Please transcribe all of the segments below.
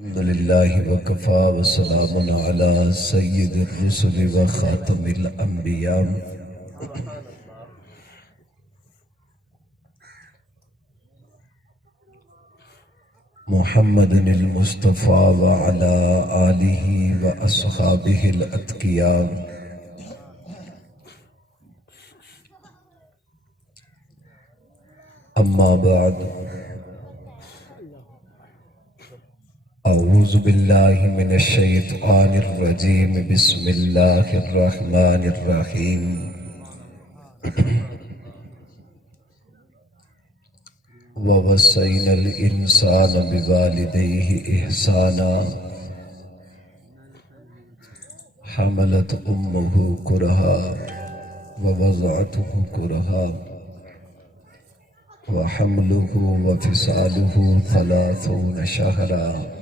الحمد لله وكفى وسلام على سيد الرسل وخاتم الأنبياء محمد المصطفى وعلى آله وأصحابه الأتقياء أما بعد أعوذ بالله من الشيطان الرجيم بسم الله الرحمن الرحيم ووصينا الإنسان بوالديه إحسانا حملت أمه كرها ووضعته كرها وحمله وفصاله 30 شهرا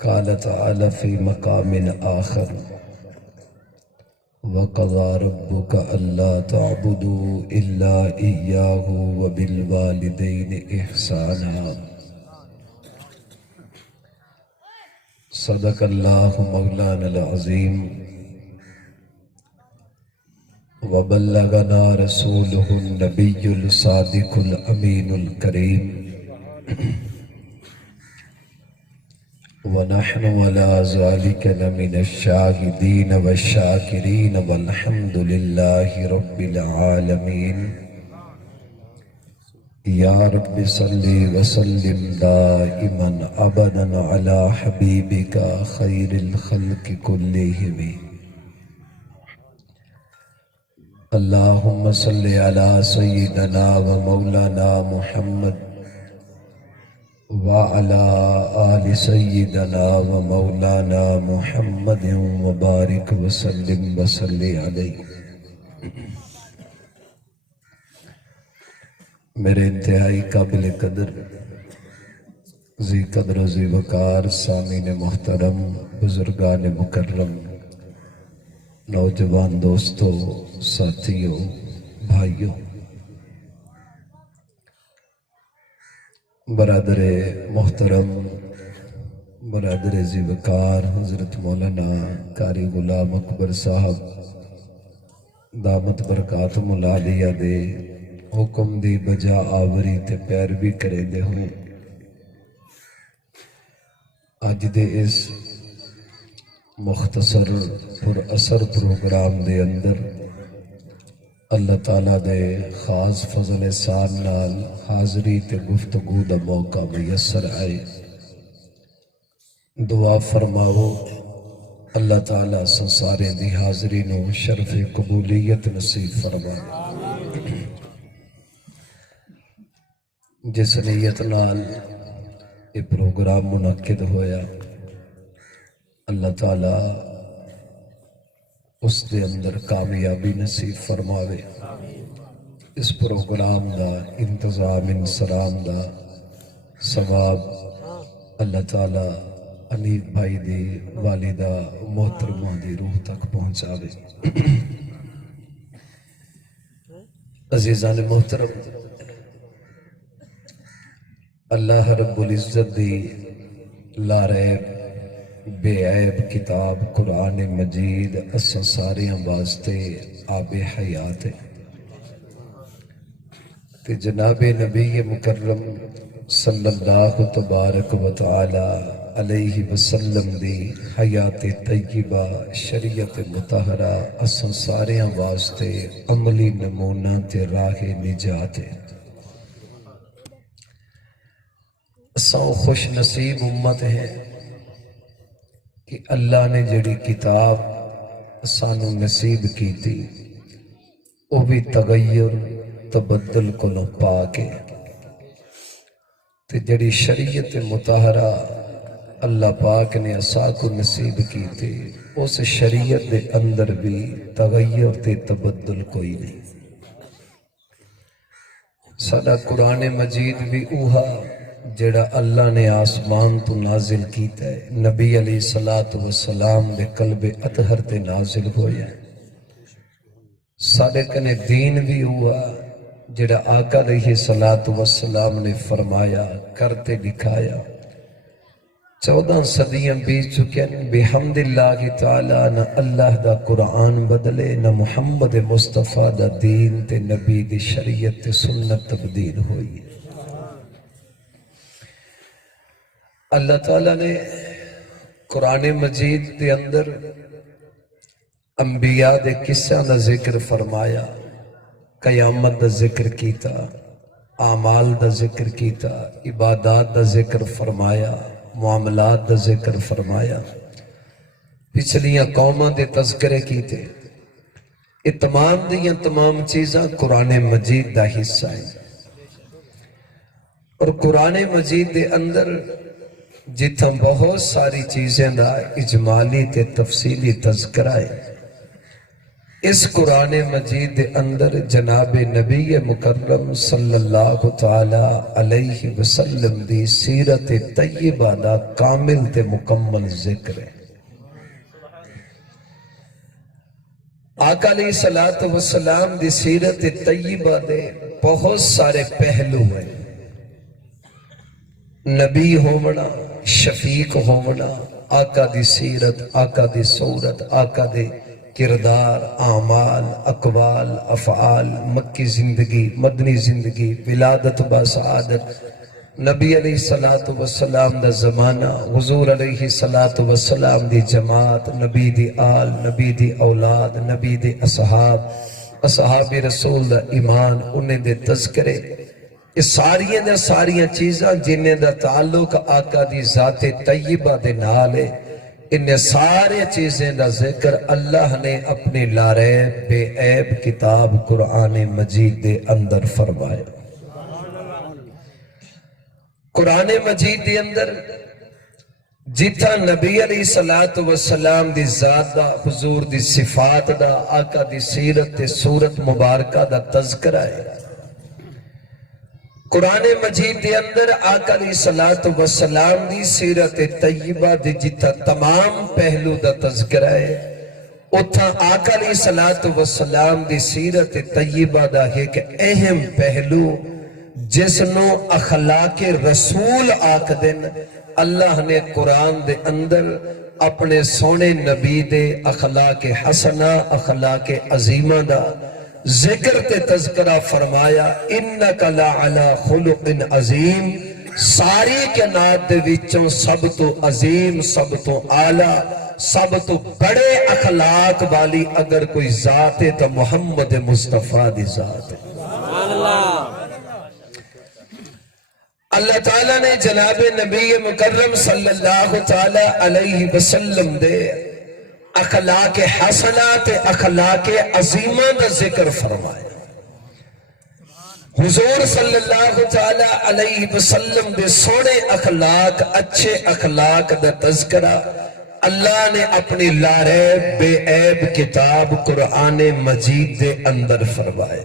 قال تعالى في مقام آخر وقضى ربك ألا تعبدوا إلا إياه وبالوالدين إحسانا صدق الله مولانا العظيم وبلغنا رسوله النبي الصادق الأمين الكريم ونحن على ذلك لمن الشاهدين والشاكرين والحمد لله رب العالمين يا رب صل وسلم دائما أبدا على حبيبك خير الخلق كلهم اللهم صل على سيدنا ومولانا محمد وعلى آل سيدنا ومولانا محمد وبارك وسلم وصل عليه میرے انتہائی قابل قدر ذی قدر و ذی وقار سامعین محترم بزرگان مکرم نوجوان دوستو ساتھیو بھائیو برادر محترم برادر ذی وقار حضرت مولانا قاری غلام اکبر صاحب دامت برکاتہم العالیہ دے حکم دی بجا آوری تے پیروی کرے دے ہوں آج دے اس مختصر پر اثر پروگرام دے اندر اللہ تعالیٰ دے خاص فضل احسان نال حاضری تے گفتگو دا موقع میسر آئے دعا فرماؤ اللہ تعالیٰ سنسارے دی حاضری نو شرف قبولیت نصیب فرمائے جس نیت نال یہ پروگرام منعقد ہویا اللہ تعالیٰ اس دے اندر کامیابی نصیب فرماوے اس پروگرام دا انتظام انسرام دا ثواب اللہ تعالیٰ انیب بھائی دی والدہ محترمہ دی روح تک پہنچاوے عزیزان محترم اللہ رب العزت دی لا ریب بے عیب کتاب قرآن مجید اساں ساریاں واسطے آب حیات ہے تے جناب نبی مکرم صلی اللہ تبارک و تعالی علیہ وسلم دی حیات طیبہ شریعت مطہرہ اساں ساریاں واسطے عملی نمونہ تے راہ نجات ہے اساں خوش نصیب امت ہیں کہ اللہ نے جڑی کتاب سانو نصیب کی تھی وہ بھی تغیر تبدل کو پا کے تے جڑی شریعت مطہرہ اللہ پاک نے اسا کو نصیب کی تھی اس شریعت دے اندر بھی تغیر تے تبدل کوئی نہیں سادہ قرآن مجید بھی اوہا جڑا اللہ نے آسمان تو نازل کیتا ہے نبی علیہ السلام دے قلب اطہر تے نازل ہویا سادے کنے دین بھی ہوا جڑا آقا علیہ السلام نے فرمایا کرتے دکھایا 14 صدیاں بیت چکے ہیں بحمد اللہ تعالی نہ اللہ دا قرآن بدلے نہ محمد مصطفیٰ دا دین تے نبی دی شریعت تے سنت تبدیل ہوئی اللہ تعالی نے قرآن مجید دے اندر انبیاء دے قصہ دا ذکر فرمایا قیامت دا ذکر کیتا اعمال دا ذکر کیتا عبادات دا ذکر فرمایا معاملات دا ذکر فرمایا پچھلیاں قوماں دے تذکرے کیتے یہ تمام دیاں تمام چیزاں قرآن مجید دا حصہ ہیں اور قرآن مجید دے اندر جتھاں بہت ساری چیزیں دا اجمالی تے تفصیلی تذکرہ ہے اس قرآن مجید دے اندر جناب نبی مکرم صلی اللہ تعالی علیہ وسلم دی سیرت طیبہ دا کامل تے مکمل ذکر ہے آقا علیہ السلام دی سیرت طیبہ دے بہت سارے پہلو ہیں نبی ہونا شفیق ہونا آقا دی سیرت آقا دی صورت آقا دے کردار اعمال اقوال افعال مکی زندگی مدنی زندگی ولادت با سعادت نبی علیہ السلام دا زمانہ حضور علیہ السلام دی جماعت نبی دی آل نبی دی اولاد نبی دی اصحاب رسول دا ایمان انہیں دے تذکرے اس ساریاں چیزاں جنہیں دا تعلق آقا دی ذات طیبہ دے نالے انہیں سارے چیزیں دا ذکر اللہ نے اپنے لاریب بے عیب کتاب قرآن مجید دے اندر فرمایا قرآن مجید دے اندر جتھا نبی علیہ السلام دی ذات دا حضور دی صفات دا آقا دی سیرت تے صورت مبارکہ دا تذکرہ ہے قرآن مجید دے اندر آقا علیہ السلام دی سیرت طیبہ دے جتھا تمام پہلو دا تذکرہ ہے اتھا آقا علیہ السلام دی سیرت طیبہ دا ایک اہم پہلو جسنو اخلاق رسول آکھ دن اللہ نے قرآن دے اندر اپنے سونے نبی دے اخلاق حسنہ اخلاق عظیمہ دا ذکر تے تذکرہ فرمایا انکا لعلا خلق عظیم ساری کائنات دے وچوں سب تو عظیم سب تو اعلیٰ سب تو بڑے اخلاق والی اگر کوئی ذات ہے تو محمد مصطفیٰ دی ذات ہے اللہ تعالیٰ نے جناب نبی مکرم صلی اللہ تعالیٰ علیہ وسلم دے اخلاق حسنات اخلاق عظیمہ دا ذکر فرمایا حضور صلی اللہ تعالیٰ علیہ وسلم دے سونے اخلاق اچھے اخلاق دا تذکرہ اللہ نے اپنی لاریب بے عیب کتاب قرآن مجید دے اندر فرمایا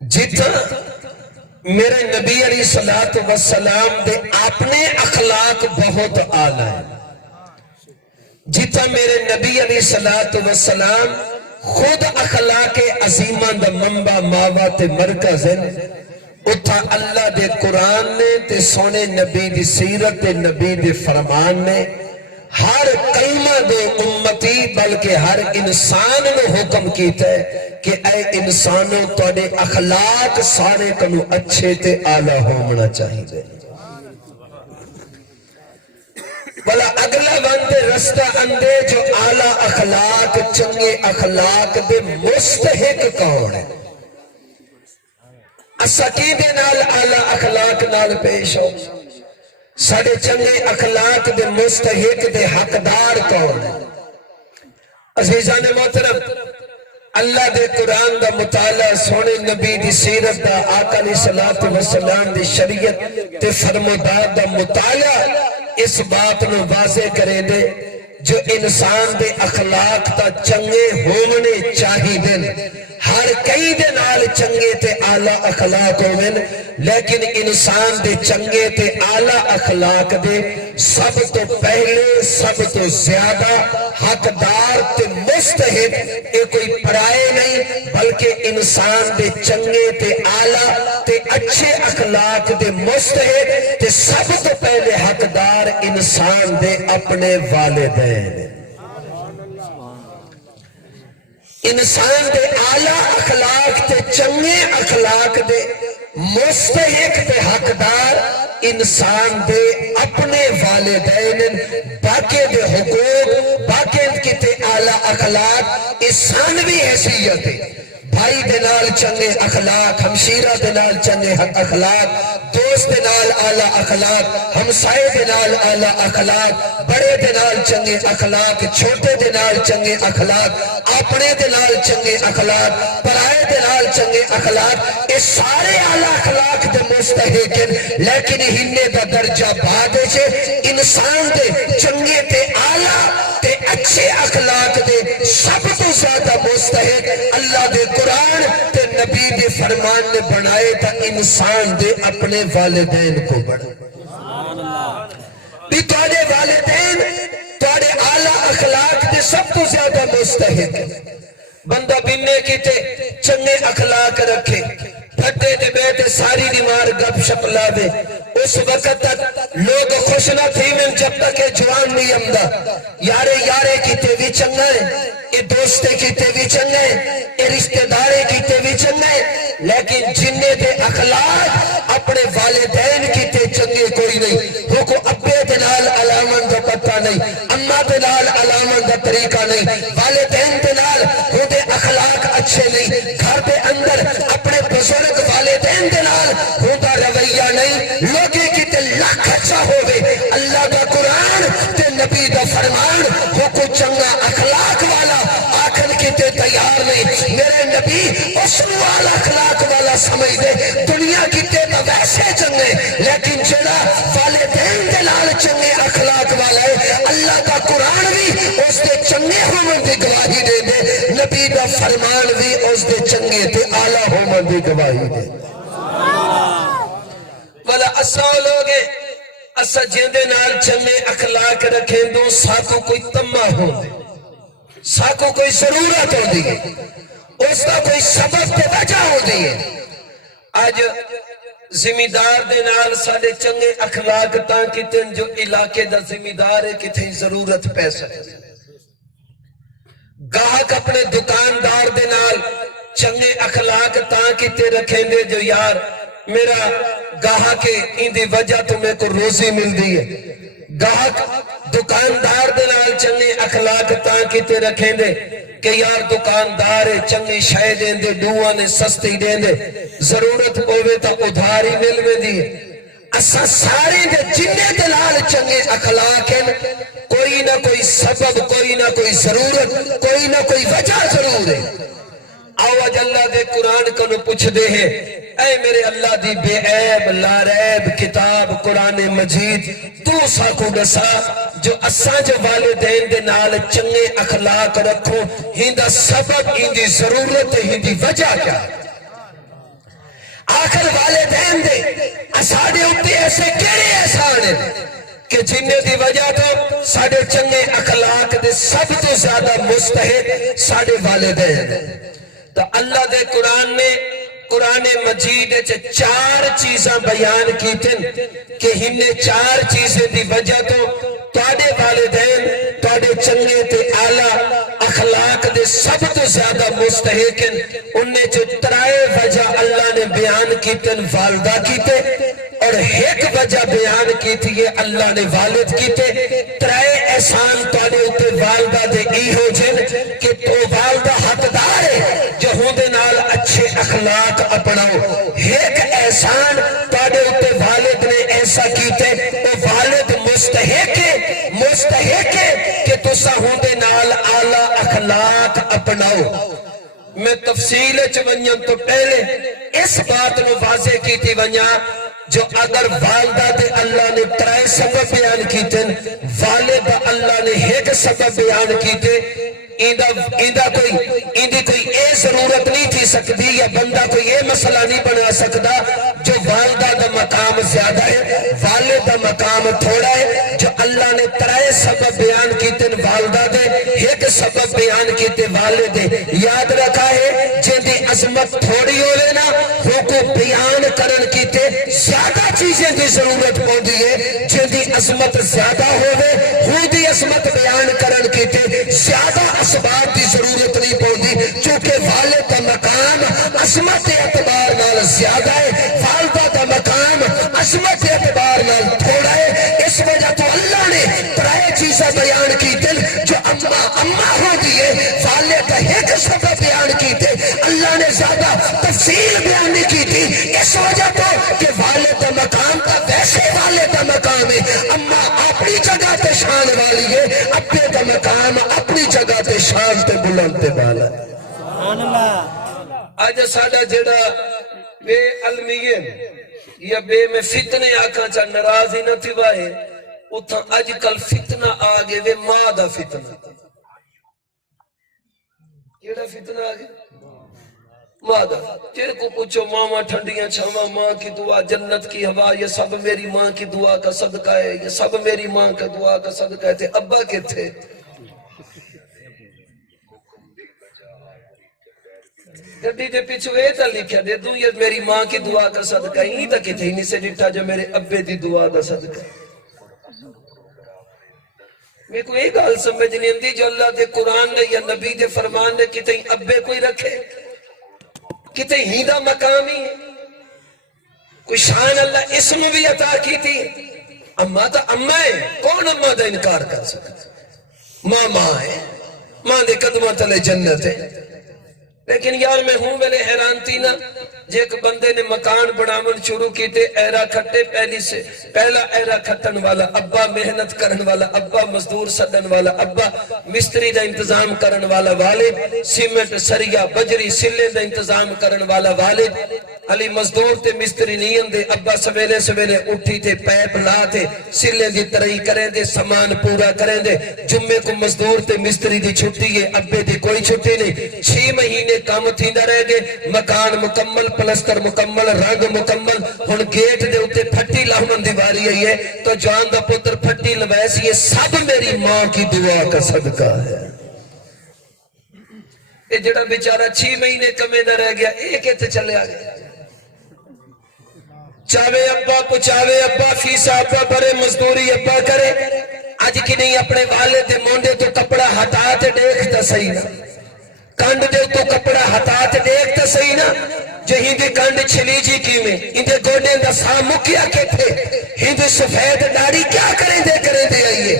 جتنا میرے نبی علیہ السلام دے اپنے اخلاق بہت اعلیٰ ہیں جتا میرے نبی علیہ السلام خود اخلاق عظیمہ دا منبع ماوا تے مرکز ہیں اتھا اللہ دے قرآن نے تے سونے نبی دی سیرت تے نبی دے فرمان نے ہر کلمہ دے امتی بلکہ ہر انسان نے حکم کیتا ہے کہ اے انسانوں توڑے اخلاق سارے کنو اچھے تے آلہ ہونا چاہیے بلا اگلا وقت رستہ اندے جو اعلیٰ اخلاق چنگے اخلاق دے مستحق کون ہے اسقیدے نال اعلیٰ اخلاق نال پیش ہو ساڑے چنگے اخلاق دے مستحق دے حقدار کون ہے عزیزان محترم اللہ دے قرآن دا مطالعہ سونے نبی دی سیرت دا آقا علیہ السلام دی شریعت تے فرمودات دا مطالعہ اس بات نو واضح کرے دے جو انسان دے اخلاق تا چنگے ہونے چاہی دن ہر کئی دے نال چنگے تے آلہ اخلاق ہوئن لیکن انسان دے چنگے تے آلہ اخلاق دے سب تو پہلے سب تو زیادہ حقدار تے مستحق اے کوئی پرائے نہیں بلکہ انسان دے چنگے تے آلہ تے اچھے اخلاق دے مستحق تے سب تو پہلے حقدار انسان دے اپنے والدین انسان دے آلہ اخلاق تے چنگے اخلاق دے مستحق تے حقدار انسان دے اپنے والدین باقی دے حقوق باقی کی تے آلہ اخلاق انسانوی حیثیت بھائی دے نال چنگے اخلاق ہمشیرہ دے نال چنگے اخلاق دوست دے نال آلہ اخلاق ہمسائے دے نال آلہ اخلاق بڑے دے نال چنگے اخلاق چھوٹے دے نال چنگے اخلاق اپنے دے نال چنگے اخلاق پرائے دے نال چنگے اخلاق یہ سارے آلہ اخلاق دے مستحق ہیں لیکن ہنے دا درجہ بعد ہے انسان دے چنگے تے آلہ تے اچھے اخلاق دے سب تو زیادہ مستحق اللہ دے قرآن تے نبی دے فرمان نے بنائے تا انسان دے اپنے والدین کو بڑھا بھی تواڈے والدین تواڈے اعلیٰ اخلاق دے سب تو زیادہ مستحق بندہ بننے کی تے چنگے اخلاق رکھے پھٹے دے بیٹے ساری دیمار گپ شپ لاوے اس وقت تک لوگ خوش نہ تھی میں جب تک جوان نہیں امدہ یارے یارے کی تے بھی چنگے اے دوستے کی تے بھی چنگے اے رشتہ دارے کی تے بھی چنگے لیکن جننے دے اخلاق اپنے والدین کی تے چنگے کوئی نہیں وہ کو ابے دنال علامن دا پتہ نہیں اممہ دنال علامن دا طریقہ نہیں والدین دنال وہ دے اخلاق اچھے نہیں گھر دے اندر اپنے بزرگ والدین دنال وہ دا رویہ نہیں لوگے کی تے لاکھ اچھا ہوئے اللہ دا قرآن تے نبی دا فرمان وہ کو چنگا اخلاق والا آخر کی تے تیار نہیں میرے نبی اس والا اخلاق والا سمجھ دے دنیا کی تے تو ویسے چنگے لیکن جڑا والدین دلال چنگے اخلاق والا ہے اللہ کا قرآن بھی اس دے چنگے ہومن دی گواہی دے دے نبی دا فرمان بھی اس دے چنگے تے آلہ ہومن دی گواہی دے والا اسا لوگے اسا جیندے نال چنگے اخلاق رکھیں دو ساکو کوئی تمہ ہوں دے ساکو کوئی ضرورت ہو دی ہے اس کا کوئی سبب تے وجہ ہو دی ہے آج زمیدار دے نال ساڑے چنگے اخلاق تاں کتن جو علاقے دا زمیدار ہے کتن ضرورت پیسہ ہے گاہک اپنے دکاندار دے نال چنگے اخلاق تاں کتے رکھیں دے جو یار میرا گاہک ان دی وجہ تمہیں کو روزی مل دی ہے گاہک دکاندار دے نال چنگے اخلاق تاں کتے رکھیں دے کہ یار دکاندار چنگی شے دین دے ڈوہاں نے سستی دین دے ضرورت ہوئے تا ادھاری مل میں دی اسا سارے دے جننے دلال چنگے اخلاق ہیں کوئی نہ کوئی سبب کوئی نہ کوئی ضرورت کوئی نہ کوئی وجہ ضرور ہے آواز اللہ دے قرآن کو پوچھ دے ہیں اے میرے اللہ دی بے عیب لا ریب کتاب قرآن مجید تو ساکو نسا جو اساں جو والدین دے نال چنگے اخلاق رکھو ہندہ سبب ہندی ضرورت ہندی وجہ کیا آخر والدین دے اساڑے اتے ایسے کیڑے احسان ہیں کہ جننے دی وجہ تو ساڑے چنگے اخلاق دے سب تو زیادہ مستحق ساڑے والدین تو اللہ دے قرآن نے قرآن مجید چار چیزاں بیان کی تن کہ ہمیں چار چیزیں دی وجہ تو تواڈے والدین تواڈے چنگے تے اعلیٰ اخلاق دے سب تو زیادہ مستحق ہیں انہیں جو ترائے وجہ اللہ نے بیان کی تن والدہ کی تے اور ایک وجہ بیان کی تھی یہ اللہ نے والد کی تے ترائے احسان تواڈے اتے والدہ دے ای ہو جن کہ تو والدہ حقدار ہے جو ہوندے نال اچھے اخلاق اپناؤ ایک احسان تواڈے اتے والد نے ایسا کیتے وہ والد مستحق ہے کہ تسا ہوندے نال اعلیٰ اخلاق اپناؤ میں تفصیل چونین تو پہلے اس بات میں واضح کی تھی ونیا جو اگر والدہ دے اللہ نے ترائے سبب بیان کیتے والدہ اللہ نے ایک سبب بیان کیتے کوئی اے ضرورت نہیں تھی سکتی یا بندہ کوئی اے مسئلہ نہیں بنا سکتا جو والدہ دا مقام زیادہ ہے والد دا مقام تھوڑا ہے جو اللہ نے ترائے سبب بیان کیتے والدہ دے ایک سبب بیان کیتے والد دے یاد رکھا ہے جن دی عظمت تھوڑی ہوئے نا وہ کو بیان کرن کیتے زیادہ چیزیں دی ضرورت پہنچی ہے جن دی عظمت زیادہ ہوئے وہ دی عظمت بیان کرن کیتے زیادہ اسباب دی ضرورت نہیں پہنچی چونکہ والد دا مقام عظمت اعتبار نال زیادہ ہے والدہ دا مقام عظمت اعتبار نال تھوڑا ہے اس وجہ تو اللہ نے ترائے چیزیں بیان کی دل جو اممہ ہو دیئے والد دا ایک سبب بیان کی دے اللہ نے زیادہ تفصیل بیان نہیں کی تھی اس وجہ تو کہ والد دا مقام کا ویسے والد دا مقام ہے اممہ اپنی جگہ تے شان والی ہے ابے دا مقام اپنی جگہ تے شان تے بلند تے بالا سبحان اللہ آج ساڑا جڑا بے علمیے یا بے میں فتنے آکھاں چاہ ناراض ہی نہ تھی واہے اتھا آج کل فتنہ آگے وے ماں دا فتنہ کیڑا فتنہ آگے ماں دا تیرے کو پوچھو ماما ٹھنڈیاں چھاما ماں کی دعا جنت کی ہوا یہ سب میری ماں کی دعا کا صدقہ ہے یہ سب میری ماں کا دعا کا صدقہ ہے تھے ابا کے تھے گڈی دے پیچھوے تا لکھیا دے دوں یہ میری ماں کی دعا کا صدقہ ہی تا کی تھی نہیں سے ڈٹا جو میرے ابے دی دعا دا صدقہ میں کوئی ایک حال سمجھ نہیں اندی جو اللہ دے قرآن نے یا نبی دے فرمان نے کتے ہی ابے کوئی رکھے کتے ہی دا مقامی ہے کوئی شان اللہ اسم بھی عطا کی تھی اممہ تا اممہ ہے کون اممہ دا انکار کر سکتا ماں ہے ماں دے قدمہ تلے جنت ہے لیکن یار میں ہوں میں نے حیران تھی نا جے ایک بندے نے مکان بنامن شروع کی تے ایرا کھٹے پہلی سے پہلا ایرا کھٹن والا ابا محنت کرن والا ابا مزدور سدن والا ابا مستری دا انتظام کرن والا والد سیمنٹ سریا بجری سلے دا انتظام کرن والا والد علی مزدور تے مستری نہیں اندے ابا سویلے سویلے اٹھی تے پیپ لا تے سلے دی ترئی کریں دے سامان پورا کریں دے جمعے کو مزدور تے مستری دی چھٹی ہے ابے دی کوئی چھٹی نہیں 6 مہینے کام تھی نہ رہ گئے مکان مکمل پلستر مکمل رنگ مکمل ہن گیٹ دے اتے پھٹی لاہمن دیواری ہے تو جان دا پتر پھٹی لویس یہ سب میری ماں کی دعا کا صدقہ ہے یہ جڑا بیچارہ 6 مہینے کمے نہ رہ گیا ایک ایتے چلے آگئے چاوے ابا پچاوے ابا فیسا ابا برے مزدوری ابا کرے آج کی نہیں اپنے والد دے مونڈے تو کپڑا ہٹا تے دیکھتا صحیح نا کانڈ دے تو کپڑا ہٹا تے دیکھتا صحیح نا جو ہندی کانڈ چھلی جی کی میں ہندے گوڑے دا سامکیا کے تھے ہندی سفید داڑی کیا کریں دے آئیے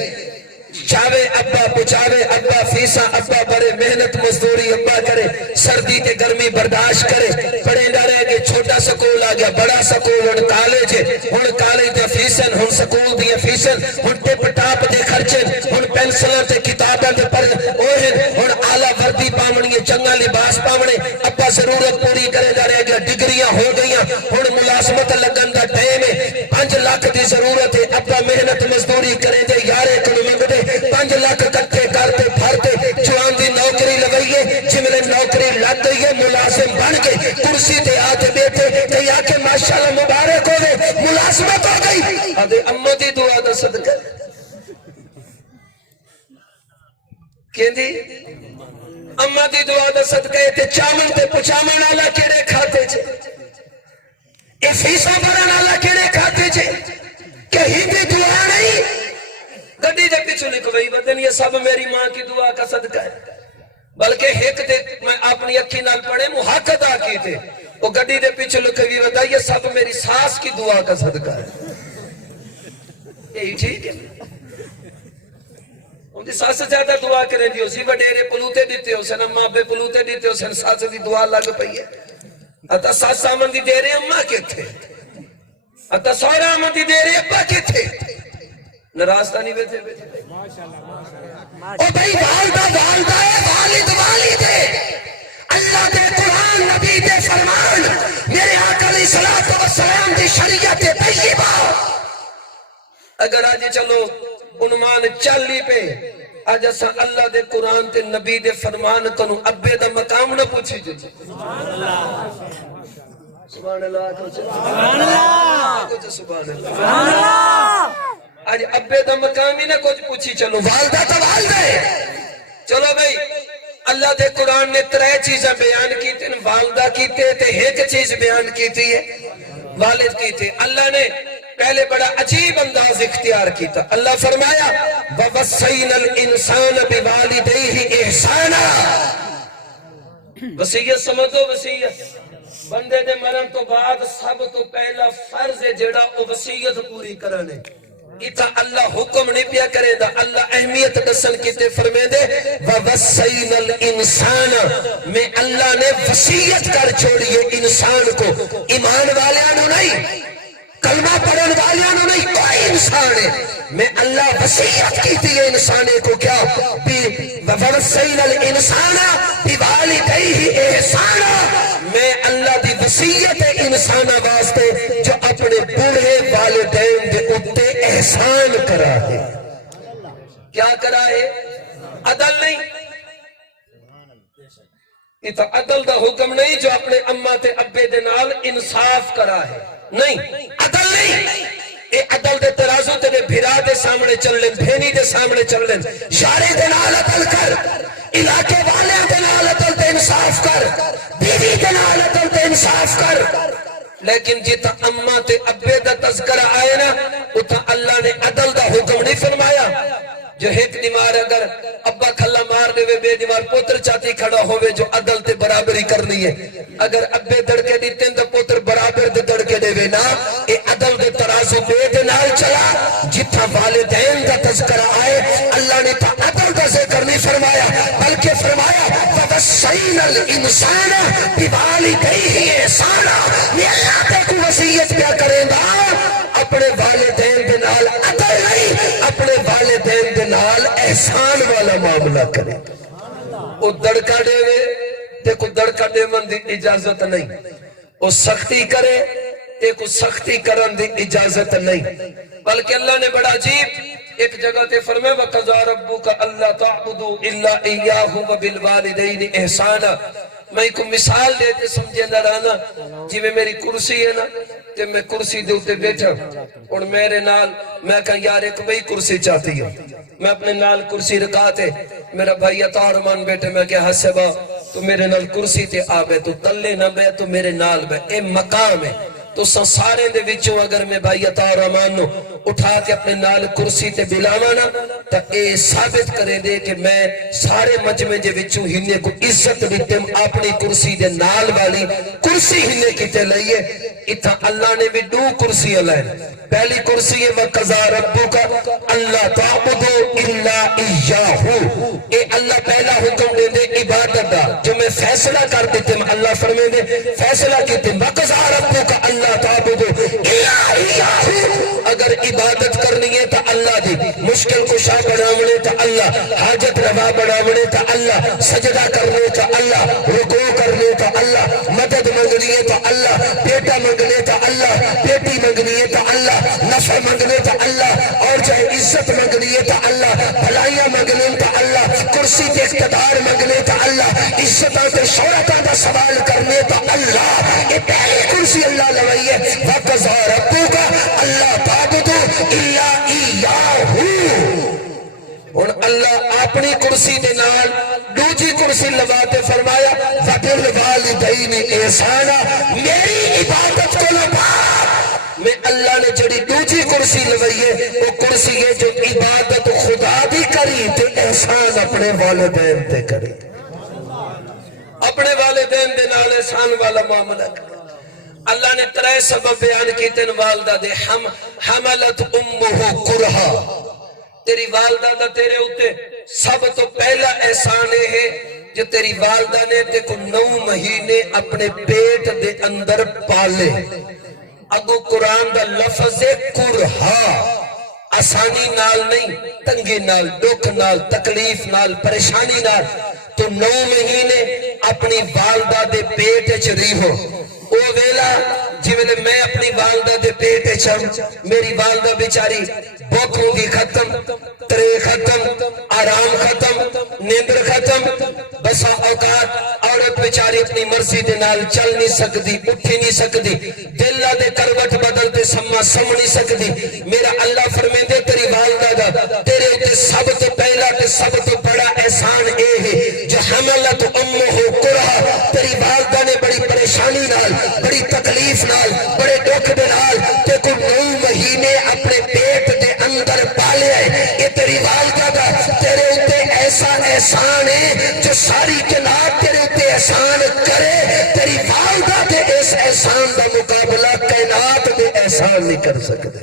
چاوے ابا پچاوے ابا فیسا ابا برے محنت مزدوری ابا کرے سردی تے گرمی برداشت کرے پڑھیں نہ رہ گئے چھوٹا سکول آگیا بڑا سکول ہن کالج ہن کالج دے فیسن ہن سکول دے فیسن ہن ٹپ ٹاپ دے خرچن ہن پینسلاں تے کتاباں دے پر اوہن ہن اعلی وردی پاونی چنگا لباس پاونے ابا ضرورت پوری کرے نہ رہ گیا ڈگریاں ہو گئیاں ہن ملازمت لگن دا ٹائم ہے 5 لاکھ دی ضرورت ہے ابا محنت مزدوری کریں دے یارے کو منگدے 5 لاکھ کٹھے کرتے پھرتے جوان دی نوکری لگئیے جملے نوکری لگ گئی ہے ملازم بن گئے کرسی تے آتے بیٹھے کہ آکے ماشاءاللہ مبارک ہوئے ملازمت ہو گئی آدھے امہ دی دعا دا صدقہ کہیں دی امہ دی دعا دا صدقہ تے چاول تے پچامن آلہ کیڑے کھاتے چھے اے فیسا برن آلہ کیڑے کھاتے چھے کہ ہندی دعا نہیں گڈی دے پیچھو لکھ وہی بدن یہ سب میری ماں کی دعا کا صدقہ ہے بلکہ ایک دے میں اپنی اکھی نال پڑھے محق ادا کی تھے وہ گڈی دے پیچھو لکھ وہی بدن یہ سب میری ساس کی دعا کا صدقہ ہے یہی ٹھیک ہے ان دی ساس زیادہ دعا کریں دی اسی وڈیرے پلوتے دیتے ہو سن اممہ بے پلوتے دیتے ہو سن ساس دی دعا لگ پئی ہے اتا ساس آمن دی دیرے اممہ کے تھے اتا سورا آمن دی دیرے ابا کے تھے نراستہ نہیں بیٹھے او بھئی والدہ ہے والد ہے اللہ دے قرآن نبی دے فرمان میرے آقا علیہ السلام دی شریعت طیبہ اگر آج چلو عنوان چلی پہ اج اساں اللہ دے قرآن تے نبی دے فرمان کنو ابے دا مقام نہ پوچھی جو سبحان اللہ سبحان اللہ سبحان اللہ اج ابے دا مقام ہی نہ کچھ پوچھی چلو والدہ تو والدہ ہے چلو بھائی اللہ دے قرآن نے 3 چیزیں بیان کی تھی والدہ کی تے ایک چیز بیان کی تھی والد کی تھی اللہ نے پہلے بڑا عجیب انداز اختیار کیتا اللہ فرمایا وَوَصَّيْنَا الْإِنسَانَ بِوَالِدَيْهِ إِحْسَانًا وصیت سمجھو وصیت بندے دے مرن تو بعد سب تو پہلا فرض ہے جڑا او وصیت پوری کرنے اتھا اللہ حکم نہیں پیا کرے دا اللہ اہمیت دسن کیتے فرمے دے وَوَصَّيْنَا الْإِنسَانَ میں اللہ نے وصیت کر چھوڑیے انسان کو ایمان والیاں نہیں کلمہ پڑھن والیاں نہیں کوئی انسان ہے میں اللہ وصیت کی تھی انسانے کو کیا وَوَصَّيْنَا الْإِنسَانَ بِوَالِدَيْهِ إِحْسَانًا میں اللہ دی وصیت انسانہ واسطے جو اپنے بوڑھے والدین دے اتے احسان کرا ہے کیا کرا ہے عدل نہیں یہ تو عدل دا حکم نہیں جو اپنے اماں تے ابے دے نال انصاف کرا ہے نہیں عدل نہیں اے عدل دے ترازو تیرے بھرا دے سامنے چل لیں بھینی دے سامنے چل لیں شارے دے نال عدل کر علاقے والے دے نال عدل دے انصاف کر بیوی دے نال عدل دے انصاف کر لیکن جیتا اماں تے ابے دا تذکرہ آئے نا اتا اللہ نے عدل دا حکم نہیں فرمایا جو ایک دیمار اگر ابا کھلا مار دے بے دیمار پوتر چاہتی کھڑا ہوئے جو عدل تے برابری کرنی ہے اگر ابے دڑکے دیتے تو پوتر برابر دے دڑکے دے نا اے عدل دے ترازو بے دے نال چلا جتھا والدین دا تذکرہ آئے اللہ نے تا عدل دا ذکر نہیں فرمایا بلکہ فرمایا وَوَصَّيْنَا الْإِنسَانَ بِوَالِدَيْهِ إِحْسَانًا یہ اللہ تے کو وصیت کیا کریں گا اپنے والدین دے نال عدل نہیں اپنے والدین دے نال احسان والا معاملہ کرے وہ دڑکا دے وے دیکھو دڑکا دے من دی اجازت نہیں وہ سختی کرے دیکھو سختی کرن دی اجازت نہیں بلکہ اللہ نے بڑا عجیب ایک جگہ تے فرمائے وَقَضَى رَبُّكَ أَلَّا تَعْبُدُوا إِلَّا إِيَّاهُ وَبِالْوَالِدَيْنِ إِحْسَانًا میں ایک مثال دیتے سمجھے نہ رہنا جی میں میری کرسی ہے نا تے میں کرسی دے اتے بیٹھا اور میرے نال میں کہا یار ایک بھئی کرسی چاہتی ہے میں اپنے نال کرسی رکھاتے میرا بھائی عطا رحمان بیٹھے میں کہا حسبہ تو میرے نال کرسی تے آبے تو تلے نہ بے تو میرے نال بے اے مقام ہے تو سارے دے وچوں اگر میں بھائی عطا رحمان نو اٹھا کے اپنے نال کرسی تے بلاوانا تا اے ثابت کرے دے کہ میں سارے مجمع دے وچوں ہنے کو عزت دیتے اپنی کرسی دے نال والی کرسی ہنے کیتے لئیے اتھا اللہ نے بھی 2 کرسی لائن پہلی کرسی ہے وَقَضَى رَبُّكَ أَلَّا تَعْبُدُوا إِلَّا إِيَّاهُ اے اللہ پہلا حکم دے دے عبادت دا جو میں فیصلہ کر دیتے ہیں اللہ فرمے دے فیصلہ کیتے ہیں وَقَضَى رَبُّكَ أَلَّا تَعْبُدُوا إِلَّا إِيَّاهُ اگر عبادت کرنی ہے تا اللہ دی مشکل کشا بناونے تا اللہ حاجت روا بناونے تا اللہ سجدہ کرنے تا اللہ رکوع کرنے تا اللہ مدد منگنی ہے تا اللہ بیٹا منگنے تا اللہ بیٹی منگنی ہے تا اللہ نفع منگنے تا اللہ اور چاہے عزت منگنی ہے تا اللہ بھلائیاں منگنے تا اللہ کرسی تے اقتدار منگنے تا اللہ عزتاں تے شہرتاں دا سوال کرنے تا اللہ یہ پہلی کرسی اللہ لوائی ہے وَقَضَى رَبُّكَ أَلَّا تَعْبُدُوا إِلَّا إِيَّاهُ اور اللہ اپنی کرسی دے نال دوجی کرسی لواتے فرمایا وَبِالْوَالِدَيْنِ إِحْسَانًا میری عبادت کو لبا میں اللہ نے جڑی دوجی کرسی لوائی ہے وہ کرسی ہے جو عبادت خدا دی کری تے احسان اپنے والدین تے کری اپنے والدین دے نال احسان والا معاملہ کری اللہ نے 3 سبب بیان کی تین والدہ دے حملت امہ کرہا تیری والدہ دا تیرے ہوتے سب تو پہلا احسان ہے جو تیری والدہ نے تے کو 9 مہینے اپنے پیٹ دے اندر پالے اگو قرآن دا لفظ کرہا آسانی نال نہیں تنگی نال دکھ نال تکلیف نال پریشانی نال تو 9 مہینے اپنی والدہ دے پیٹ چ رہی ہو او ویلا جی میں اپنی والدہ دے پیٹ چم میری والدہ بیچاری بھوک ہوگی ختم ترے ختم آرام ختم نیندر ختم بسا اوقات عورت بیچاری اپنی مرضی دے نال چل نہیں سکتی اٹھ نہیں سکتی دل دے کروٹ بدلتے سما سم نہیں سکتی میرا اللہ فرمیندے تیری والدہ دا تیرے اتے سب تو پہلا تے سب تو بڑا احسان اے ہے جو حملت امہ کرہا تیری والدہ نے بڑی پریشانی نال بڑی تکلیف نال بڑے دکھ دے نال تے کو 9 مہینے اپنے پیٹ دے اندر پالے ہے یہ تیری والدہ دا تیرے اتے ایسا احسان ہے جو ساری کائنات تیرے اتے احسان کرے تیری والدہ دے اس احسان دا مقابلہ کائنات دے احسان نہیں کر سکتے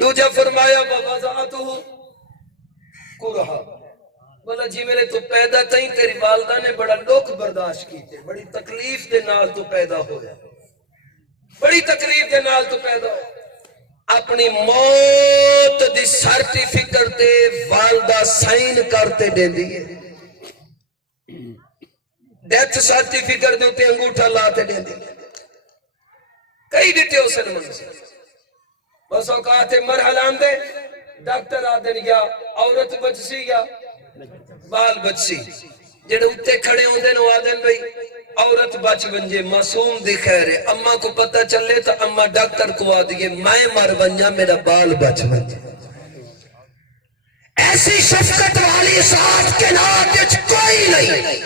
دوجہ فرمایا وَوَضَعَتُهُ کرہا بولا جی میرے تو پیدا تھی تیری والدہ نے بڑا دکھ برداشت کیتے بڑی تکلیف دے نال تو پیدا ہویا بڑی تکلیف دے نال تو پیدا ہو اپنی موت دی سرٹیفکیٹ تے والدہ سائن کرتے دین دیئے ڈیتھ سرٹیفکیٹ دے ہوتے انگوٹھا لاتے دین دیئے کئی دیتے ہو سلمان سے بس اوقات مرحل آندے ڈاکٹر آدھن گیا عورت بچ سی گیا بال بچ سی جڑے اتے کھڑے ہوندے نو آدھن بھئی عورت بچ بنجے معصوم دی خیر ہے اماں کو پتہ چلے تو اماں ڈاکٹر کو آدھگے میں مر بنجا میرا بال بچ بنجے ایسی شفقت والی ذات کے ناتج کوئی نہیں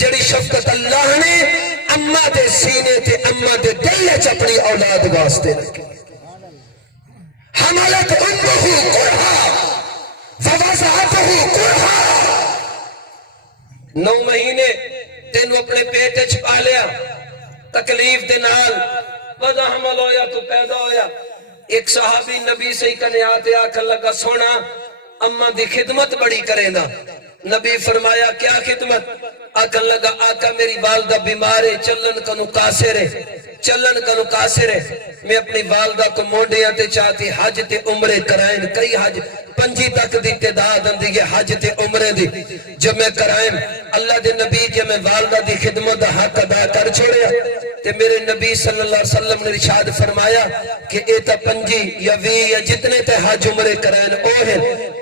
جڑی شفقت اللہ نے اماں دے سینے تے اماں دے دل وچ اپنی اولاد واسطے رکھی حملت امہ کرہا ووضعتہ کرہا 9 مہینے تینو اپنے پیٹ وچ پالیا تکلیف دے نال وضع حمل ہویا تو پیدا ہویا ایک صحابی نبی سے کنے آتے آکھن لگا سونا اماں دی خدمت بڑی کرے نا نبی فرمایا کیا خدمت آکھن لگا آقا میری والدہ بیمار ہے چلن کنو قاصر ہے میں اپنی والدہ کو موڑیاں تے چاہتی حج تے عمرے کرائیں کئی حج 5 تک دی تعداد اندی ہے حج تے عمرے دی جب میں کرائیں اللہ دے نبی جب میں والدہ دی خدمت دا حق ادا کر چھوڑیا تے میرے نبی صلی اللہ علیہ وسلم نے ارشاد فرمایا کہ اے تا 5 یا 20 یا جتنے تے حج عمرے کرائیں او ہیں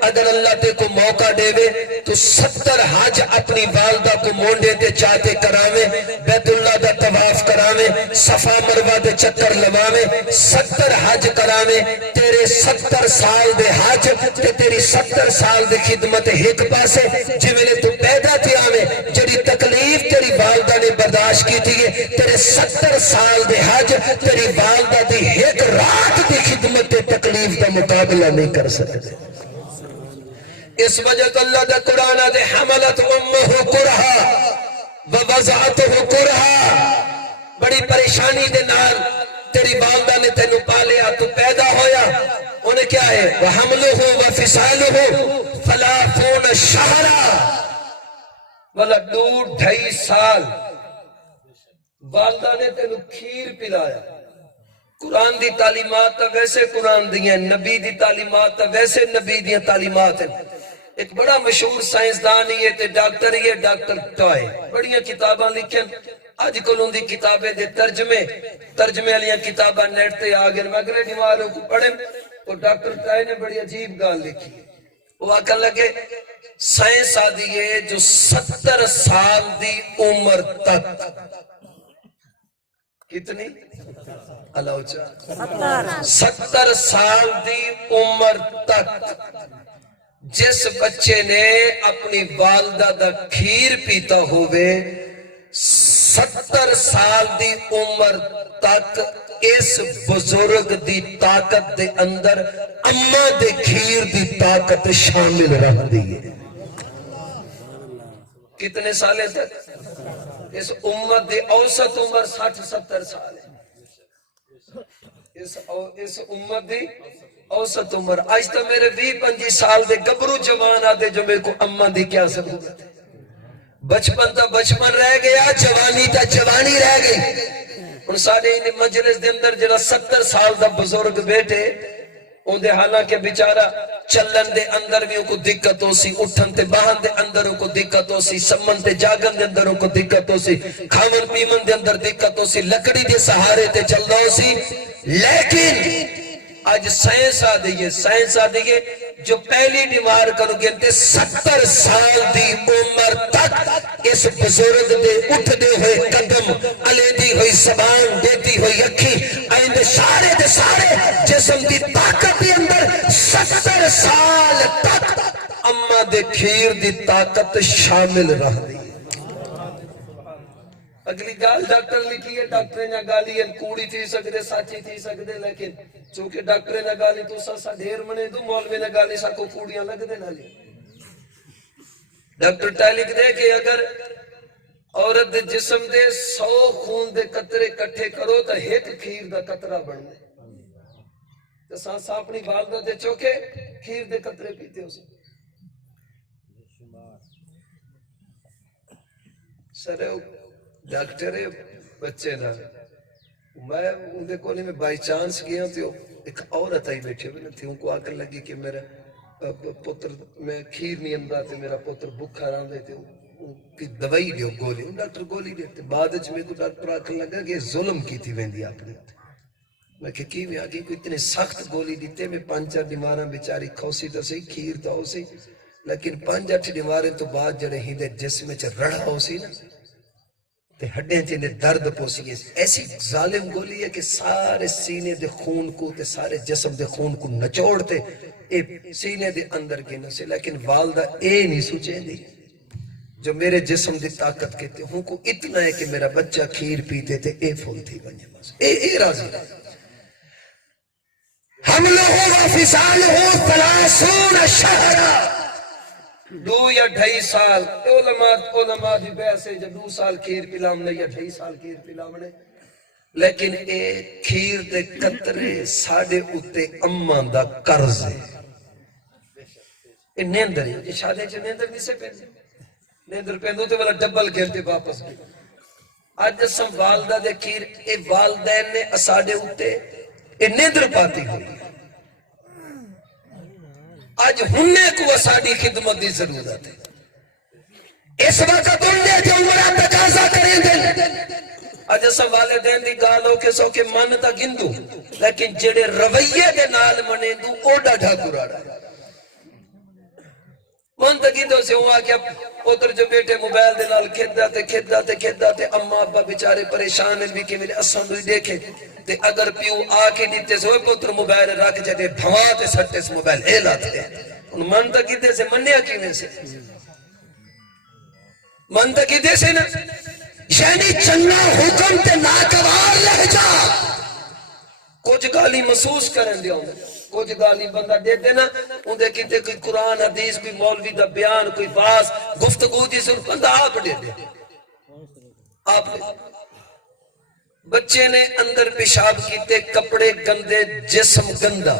اگر اللہ تے کو موقع دے وے تو 70 حج اپنی والدہ کو مونڈے تے چاہتے کراویں بیت اللہ دا طواف کراویں صفا مروہ دے چکر لواویں 70 حج کراویں تیرے 70 سال دے حج تے تیری 70 سال دے خدمت ایک پاسے جی میں تو پیدا تھی آویں جڑی تکلیف تیری والدہ نے برداشت کی تھی تیرے 70 سال دے حج تیری والدہ دی ایک رات دی خدمت تے تکلیف دا مقابلہ نہیں کر سکتے اس وجہ تو اللہ دا قرآن دے حملت امہ کرہا ووضعتہ کرہا بڑی پریشانی دے نال تیری والدہ نے تینو پالیا تو پیدا ہویا انہیں کیا ہے وحملہ وفصالہ 30 شہرہ والا 2.5 سال والدہ نے تینو کھیر پلایا قرآن دی تعلیمات تا ویسے قرآن دی ہیں نبی دی تعلیمات تا ویسے نبی دی تعلیمات ہیں ایک بڑا مشہور سائنسدان ہی ہے تے ڈاکٹر ہی ہے ڈاکٹر ٹوائے بڑیاں کتاباں لکھیں آج کل ان دی کتابیں دے ترجمے علیاں کتاباں نیٹ تے آگئے میں اگلے دیواروں کو پڑھیں تو ڈاکٹر ٹوائے نے بڑی عجیب گال لکھی وہ آکھن لگے سائنس آدھی ہے جو 70 سال دی عمر تک کتنی؟ اللہ اچھا 70 سال دی عمر تک جس بچے نے اپنی والدہ دا کھیر پیتا ہوئے 70 سال دی عمر تک اس بزرگ دی طاقت دے اندر اماں دے کھیر دی طاقت شامل رہ دیئے کتنے سالے تک اس امت دی اوسط عمر 60-70 سال ہے اس امت دی اوسط عمر آج تو میرے 20-25 سال دے گبرو جوان آدھے جو میرے کو اماں دی کیا ضرورت ہے بچپن تا بچپن رہ گیا جوانی تا جوانی رہ گئی ان سارے مجلس دے اندر جڑا 70 سال دا بزرگ بیٹے ان دے حالانکہ بیچارہ چلن دے اندر بھی ان کو دقت ہو سی، اٹھن تے باہن دے اندر ان کو دقت ہو سی، سمن تے جاگن دے اندر ان کو دقت ہو سی، کھاون پیمن دے اندر دقت ہو سی، لکڑی دے سہارے تے چل رہا ہو سی. لیکن آج سائنس آ دیئے جو پہلی بیمار کرو گے انتے 70 سال دی عمر تک اس بزرگ دے اٹھ دے ہوئے قدم، علی دی ہوئی زبان، دیتی ہوئی اکھی، آئندے سارے جسم دی طاقت دی اندر 70 سال تک اما دے کھیر دی طاقت شامل رہ دی. اگلی گال ڈاکٹر لکھی ہے، ڈاکٹر نے گالی کوڑی تھی سکتے، ساچی تھی سکتے، لیکن چونکہ ڈاکٹر نے گالی تو سا ڈھیر منے دو، مولوی نے گالی سا کو کوڑیاں لگ دے نہ لی. ڈاکٹر ٹائے لکھ دے کہ اگر عورت دے جسم دے 100 خون دے قطرے کٹھے کرو تو ایک کھیر دا قطرہ بن دے. تو سانسا اپنی والدہ دے چوکے کھیر دے قطرے پیتے ہو سکتے. سرے ڈاکٹر بچے نہ میں ان دے کولی میں بائی چانس گیا تھے، ایک عورت آئی بیٹھے ہوئے تھی، ان کو آکر لگی کہ میرا پتر میں کھیر نہیں اندھا تھے، میرا پتر بکھا رہا تھے، ان کی دوائی لیو گولی، ان ڈاکٹر گولی دیتے. بعد میں کو ڈاکٹر آکر لگا کہ ظلم کی تھی ویندی آپنے. میں کہ کی میں آگئی کوئی اتنے سخت گولی دیتے، میں 5-4 بیماراں بیچاری کھوسی تو سی، کھیر تو ہو سی، لیکن 5-8 بیماریں تو بعد جڑے ہی دے جسم چا رڑا ہو سی نا، تے ہڈیں جنہیں درد پوسی ہے. ایسی ظالم گولی ہے کہ سارے سینے دے خون کو تے سارے جسم دے خون کو نچوڑتے اے سینے دے اندر گینا سے. لیکن والدہ اے نہیں سوچے دی جو میرے جسم دی طاقت کہتے ہوں کو اتنا ہے کہ میرا بچہ کھیر پیتے تھے، اے پھول تھی بنی بس اے راضی رہا. حملہ و فصالہ 30 شہرہ، 2 یا 2.5 سال علماء دی بحث ہے، 2 سال کھیر پلاونے یا 2.5 سال کھیر پلاونے. لیکن اے کھیر دے قطرے ساڑھے اتے امان دا قرض ہے. اے نیندر ہے، یہ شادے چے نیندر نہیں سے پہنے، نیندر پہنے تو والا ڈبل گھنٹے واپس گئے. آج جسم والدہ دے کھیر اے والدین نے ساڑھے اتے اے نیندر پاتی ہوئی. آج ہننے کو ساڑھی خدمت دی ضرورت ہے. اس وقت انہیں جو عمرہ تقاضا کریں دن آج اسا والدین دی گالوں کے سو کے من تا گندو، لیکن جڑے رویے دے نال منے دو اوڈا ڈھاکو راڑا من تا گندو سے ہوا کہ پتر جو بیٹے موبائل دے نال کھیدا تے اما ابا بیچارے پریشان بھی کہ میرے اساں دوئی دیکھے تے اگر پیو آ کے دیتے سے ہوئے پتر موبائل رکھ جاتے بھوا تے سٹے سے موبائل اے لاتے ہیں. ان من تا گندے سے منیا کیویں سے من تا گندے سے نا یعنی چنگا حکم تے ناگوار لہجہ کچھ گالی محسوس کرن دیا ہوں، کچھ گالی بندہ دے دینا ان دے کتے کوئی قرآن حدیث کوئی مولوی دا بیان کوئی باس گفتگو جیسے ان بندہ آپ دے دے آپ دے. بچے نے اندر پیشاب کیتے، کپڑے گندے، جسم گندا،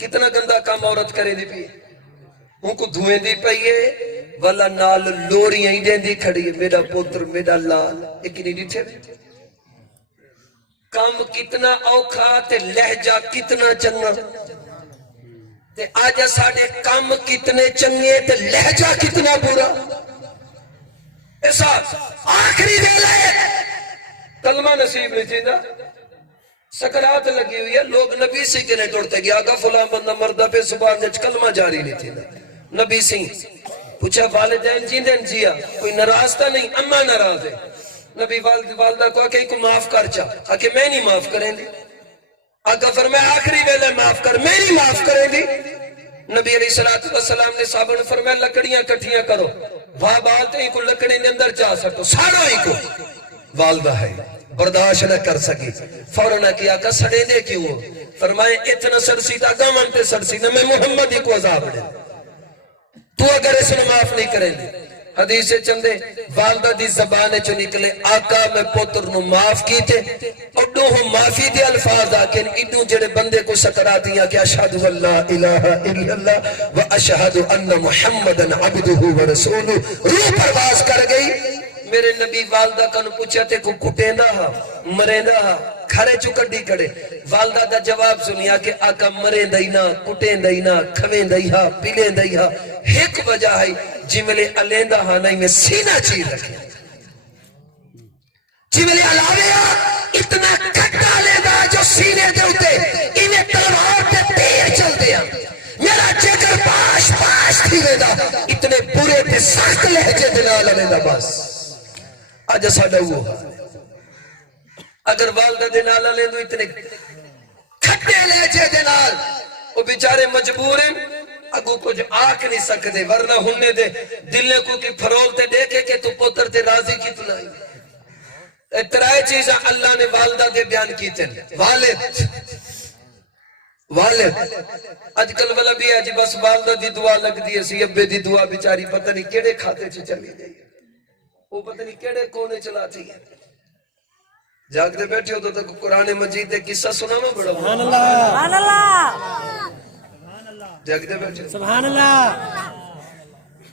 کتنا گندا کام عورت کرے دی پی ان کو دھوئیں دی پئیے والا نال لوڑیاں ہی دیں دی کھڑی ہے میرا پتر میرا لال. ایک نہیں دیٹھے کام کتنا اوکھا تے لہجہ کتنا چنگا تے آجا ساڑھے کام کتنے چنگے تے لہجہ کتنا برا. ایسا آخری دلے کلمہ نصیب نہیں تھی نا، سکرات لگی ہوئی ہے، لوگ نبی سے کنے ٹوڑتے گیا آگا فلاں بندہ مردہ پہ صبح جج کلمہ جاری نہیں تھی نا. نبی سے پوچھا والدین جیندین جیا کوئی ناراض تھا نہیں، اما ناراض ہے. نبی والدہ کو آکے کو معاف کر چاہ آکے میں نہیں معاف کریں دی. آقا فرمایا آخری ویلے معاف کر، میں نہیں معاف کریں دی. نبی علیہ السلام نے صحابہ نے فرمایا لکڑیاں کٹھیاں کرو، وہاں بالتے ہی کو لکڑی نے اندر چاہ سکو ساڑھا ہی کو. والدہ ہے برداشت نہ کر سکی، فوراں کیا آقا سڑے دے کیوں ہو؟ فرمائے اتنا سرسی تا گامان پہ سرسی نہ میں محمد ہی کو عذاب دے تو اگر اس نے معاف نہیں کریں دی. حدیث چندے والدہ دی زبانے چو نکلے آقا میں پتر نو معاف کیتے اڈو ہم معافی دے الفاظ آکن اڈو جڑے بندے کو سکرا دیا کہ اشہدو اللہ الہ الا اللہ و اشہدو ان محمدن عبدہ و رسولہ. روح پرواز کر گئی. میرے نبی والدہ کا نو پوچھا تے کو کٹیں دا ہاں مریندا کھرے چو کڈی کڑے والدہ دا جواب سنیا کہ آقا مرین دینا کٹیں دینا کھویں دینا پیلیں دینا ایک وجہ ہے جی ملے الیندہ ہانائی میں سینہ چیز رکھے جی ملے علاوہ اتنا کٹا لیندہ جو سینے دے ہوتے انہیں تلوار تے تیر چل دیا میرا جگر پاش پاش تھی لیندہ اتنے برے تے سخت لہجے دلالا لیندہ بس آج ساڑھا ہوا اگر والدہ دنالا لیندو اتنے کھٹے لہجے دنال وہ بیچارے مجبور ہیں اگو کچھ آکھ نہیں سکتے ورنہ ہونے دے دلے کو کی پھرولتے دیکھے کہ تو پتر تے راضی کی تلائی ترائے چیزاں اللہ نے والدہ دے بیان کی تھے والد آج کل والا بھی ہے جی بس والدہ دی دعا لگ دی ہے ابے دی دعا بیچاری پتہ نہیں کیڑے کھاتے چھ چلی گئی وہ پتہ نہیں کیڑے کونے چلاتی ہے جاگ دے بیٹھے ہو تو تک قرآن مجید دے قصہ سنا میں بڑا سبحان اللہ جاگ دے بیٹھے سبحان اللہ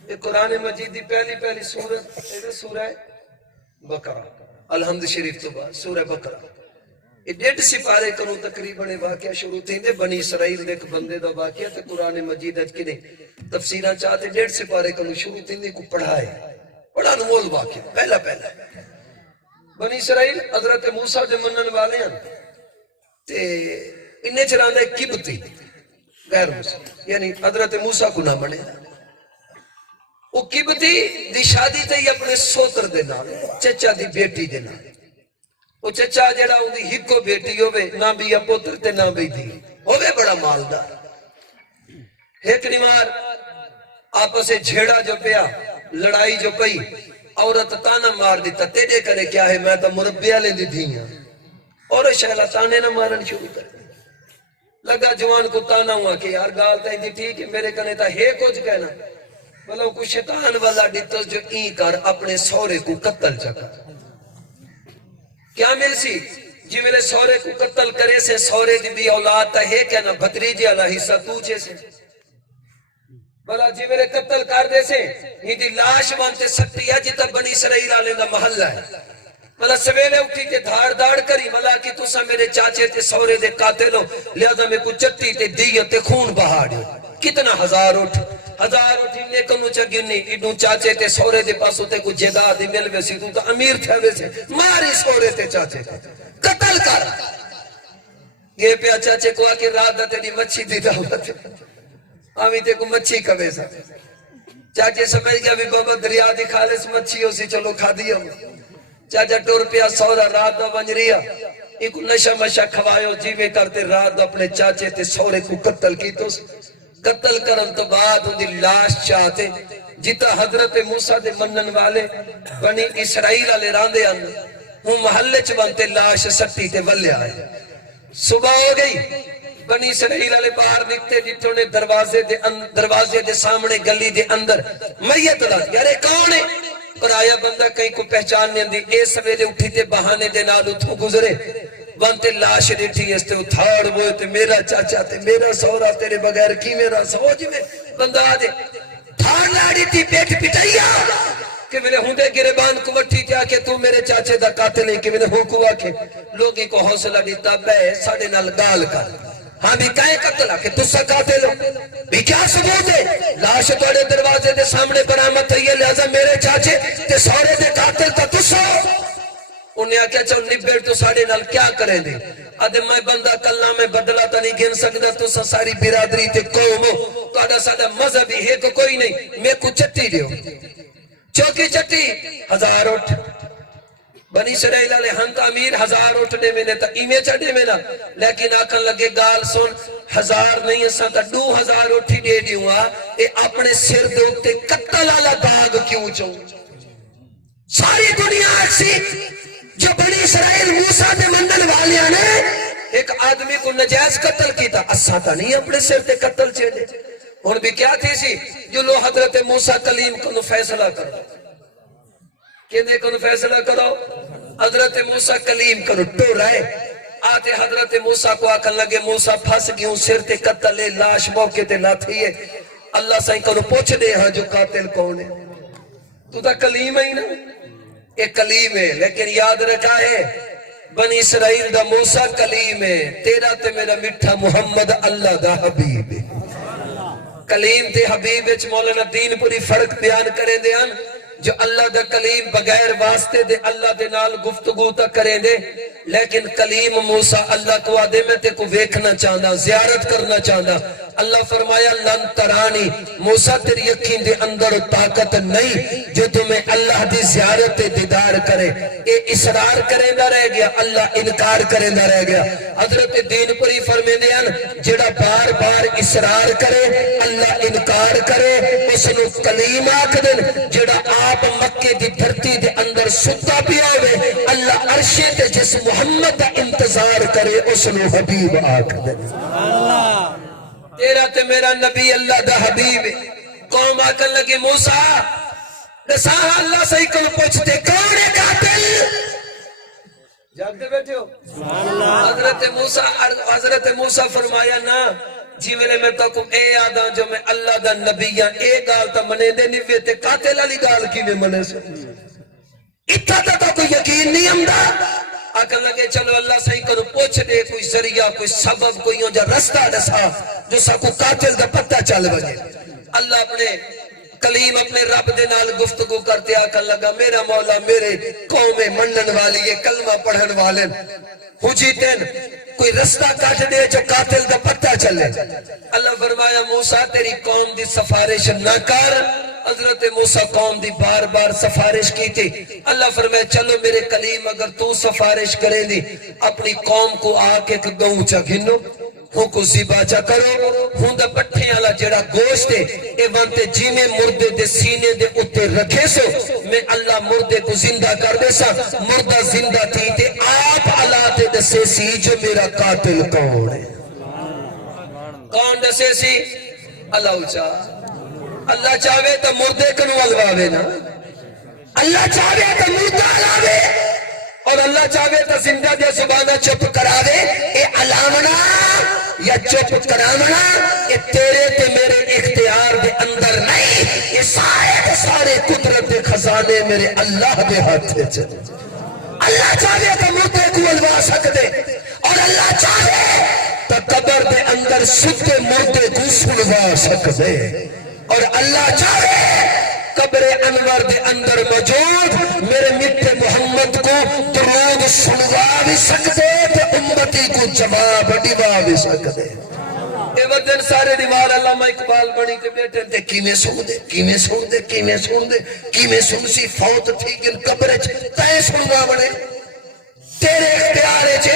یہ قرآن مجید دی پہلی سورہ بقرہ الحمد شریف تو بعد سورہ بقرہ یہ 1.5 سپارے کروں تقریباً واقعہ شروع تھی دے بنی اسرائیل دے ایک بندے دا واقعہ تے قرآن مجید اج کنے تفسیرہ چاہتے 1.5 سپارے کروں شروع تھی دے کو پڑھائے بڑا نمول واقعہ پہلا بنی اسرائیل حضرت موسیٰ دے منن والے ہیں تے انہیں چلاندہ ایک کبتی غیر مسلم یعنی حضرت موسیٰ کو نہ بنے وہ کبتی دی شادی تے ہی اپنے سوتر دینا چچا دی بیٹی دینا وہ چچا جڑا ہوں دی ہکو بیٹی ہوئے نہ بھی پوتر تے نہ بھی دی ہوئے بڑا مالدار ایک نمار آپس سے جھیڑا جو پیا لڑائی جو پئی عورت تانا مار دیتا تیرے کرے کیا ہے میں تو مربیہ لے دی دھیاں اور شہلہ تانے نہ مارن شروع کر لگا جوان کو تانا ہوا کہ یار گالتا ہی دی ٹھیک ہے میرے کنے تا ہے کچھ کہنا بلو کو شیطان والا دیتا جو این کر اپنے سورے کو قتل چکا کیا مل سی جی میرے سورے کو قتل کرے سے سورے دی بھی اولاد تا ہے کہنا بھتریجی اللہ حصہ توچے سے بلا جی میرے قتل کر دے سے یہ دی لاش وانتے سکتی ہے جتا بنی اسرائیل آلے دا محلہ ہے بلا سویلے اٹھی کے دھار دھار کری بلا کی تو سا میرے چاچے تے سورے دے قاتل ہو لہذا میں کو چٹی تے دیت تے خون بہاڑی کتنا ہزار اٹھ انہیں کنو چگنی انہوں چاچے تے سورے دے پاسو تے کو جگہ دے مل ویسی تو تا امیر تھے ویسے ماری سورے تے چاچے تے قتل کر یہ پہ چاچے کو آکے رات دا تیری مچھی دی دعوت ہے آمی تے کو مچھی کا ویسا چاچے سمجھ گیا بھی بابا دریا دی خالص مچھی ہو سی چلو کھا دیا چاچا ٹور پیا سورا رات دا بنج ریا ایک نشہ مشہ کھوائیو جیوے کرتے رات دا اپنے چاچے تے سورے کو قتل کی تو قتل کرن تو بعد ان دی لاش چاہتے جتا حضرت موسیٰ دے منن والے بنی اسرائیل آلے راندے آنے ہوں محلے چبانتے لاش سٹی تے ولے آئے صبح ہو گئی بنی اسرائیل آلے باہر نکتے جتوں نے دروازے دے سامنے گلی دے اندر میت لاد یارے کون ہے اور آیا بندہ کہیں کو پہچان نہیں دی اے سویرے اٹھی تے بہانے دے نالو تو گزرے بنتے لاش ریٹھی اس تے اتھاڑ ہوئے تے میرا چاچا تے میرا سورا تیرے بغیر کی میرا سوج میں بندہ آدھے تھاڑ لاڑی تھی پیٹ پٹائیا کہ میں نے ہندے گریبان کو وٹھی کیا کہ تو میرے چاچے دا قاتل ہے کہ میں نے حکوہ کے لوگی کو حوصلہ دیتا بے ساڑے نال گال کر ہاں بھی کائیں قتل آکے تسا قاتل ہو بھی کیا ثبوت ہے لاش توڑے دروازے دے سامنے برآمد ہے لہذا میرے چاچے تے سورے دے قاتل تا تسا انہیں آکیا چاہو نبیڑ تو ساڑے نال کیا کریں دے آدھے میں بندہ کلنا میں بدلا تا نہیں گن سکتا تو ساری برادری تے قوم ہو تو آدھا سادہ مذہبی ہے تو کوئی نہیں میں کو چٹی دیو چوکی چٹی 1000 اٹھ بنی اسرائیل علیہ ہم تعمیر 1000 اٹھنے میں نے تا ایمیں چڑھے میں نا لیکن آکھن لگے گال سن 1000 نہیں ایسا تا 2000 اٹھی دے دیوں اے اپنے سر دوکتے قتل آلا داغ کیوں چوں ساری دنیا اکسی جو بنی اسرائیل موسیٰ دے مندل والیاں نے ایک آدمی کو نجائز قتل کی تا اسا تا نہیں اپنے سر تے قتل چھے دے اور بھی کیا تھی سی جو لو حضرت موسیٰ کلیم کو فیصلہ کرو کہنے کو فیصلہ کرو حضرت موسیٰ کلیم کرو ٹو رہے آتے حضرت موسیٰ کو آکھن لگے موسیٰ پھس گیوں سر تے قتل لے لاش موقع تے نہ تھی ہے اللہ سائیں کرو پوچھ دے ہاں جو قاتل کون ہے تو تا کلیم ہے ہی نا ایک کلیم ہے لیکن یاد رکھا ہے بنی اسرائیل دا موسیٰ کلیم ہے، تیرا تے میرا مٹھا محمد اللہ دا حبیب ہے۔ کلیم تے حبیب وچ مولانا دین پوری فرق بیان کریں دے ان، جو اللہ دا کلیم بغیر واسطے دے اللہ دے نال گفتگو تا کریں دے، لیکن کلیم موسیٰ اللہ کو آدھے میں تے کو ویکھنا چاہنا، زیارت کرنا چاہنا۔ اللہ فرمایا لن ترانی، موسیٰ تیری یقین دے اندر طاقت نہیں جو تمہیں اللہ دی زیارت دیدار کرے۔ اے اصرار کریں نہ رہ گیا، اللہ انکار کریں نہ رہ گیا۔ حضرت دین پری فرمینے ہیں جڑا بار بار اصرار کرے اللہ انکار کرے، اس نو کلیم آکھ دن۔ جڑا آپ مکے دی دھرتی دے اندر ستا پیا ہوئے اللہ عرشے تے جس محمد دا انتظار کرے اس نو حبیب آکھ دن۔ تیرا تے میرا نبی اللہ دا حبیب ہے۔ قوم آکن لگے موسیٰ دساہا اللہ سے کل پوچھتے کون ہے قاتل؟ جاگتے بیٹھے ہو؟ حضرت موسیٰ فرمایا نا جی میں تاکم اے آدھا جو میں اللہ دا نبی اے گال تا منے دے نوے تے قاتل علی گال کی میں منے سے اتھا تا کوئی یقین نہیں امدہ آکن لگے چلو اللہ صحیح کرو پوچھ دے کوئی ذریعہ کوئی سبب کوئی جو رستہ دسا جو سا کو قاتل دا پتہ چل بجے۔ اللہ اپنے کلیم اپنے رب دے نال گفتگو کرتے آکن لگا میرا مولا میرے قوم منن والی یہ کلمہ پڑھن والے حجیتن کوئی رستہ کٹ دے جو قاتل دا پتہ چلے۔ اللہ فرمایا موسیٰ تیری قوم دی سفارش نہ کر۔ حضرت موسیٰ قوم دی بار بار سفارش کی تھی۔ اللہ فرمایا چلو میرے کلیم اگر تو سفارش کرے دی اپنی قوم کو آکے ایک گاؤں چا گھنو ہوں کو زیبا چا کرو ہوں دا پٹھیں اللہ جڑا گوشت ہے اے وانتے جی میں مردے دے سینے دے اتے رکھے سو میں اللہ مردے کو زندہ کر دے سا مردہ زندہ تھی تے آپ اللہ تے دسے سی جو میرا قاتل کون ہے۔ کون دسے سی؟ اللہ چاہ اللہ چاہوے تو مردے کنو الواوے نا اللہ چاہوے تو مردہ علاوے اور اللہ چاہوے تو زندہ دے زبانہ چپ کراوے اے علامنا یا چپ کرامنا اے تیرے تے میرے اختیار دے اندر نہیں یہ سارے قدرت دے خزانے میرے اللہ دے ہاتھ دے چلے۔ اللہ چاہوے تو مردے کو الوا سکتے اور اللہ چاہوے تو قبر دے اندر سکتے مردے کو سنوا سکتے اور اللہ چاہے قبر انور دے اندر موجود میرے مٹھے محمد کو درود سنوا بھی سکتے تے امتی کو جواب دیوا بھی سکتے۔ اے ودن سارے دیوار علامہ اقبال بنی تے بیٹھے تے کیویں سن دے کیویں سن دے کیویں سن دے کیویں سن سی فوت تھی گن قبر چ تے سنوا بنے تیرے اختیار چ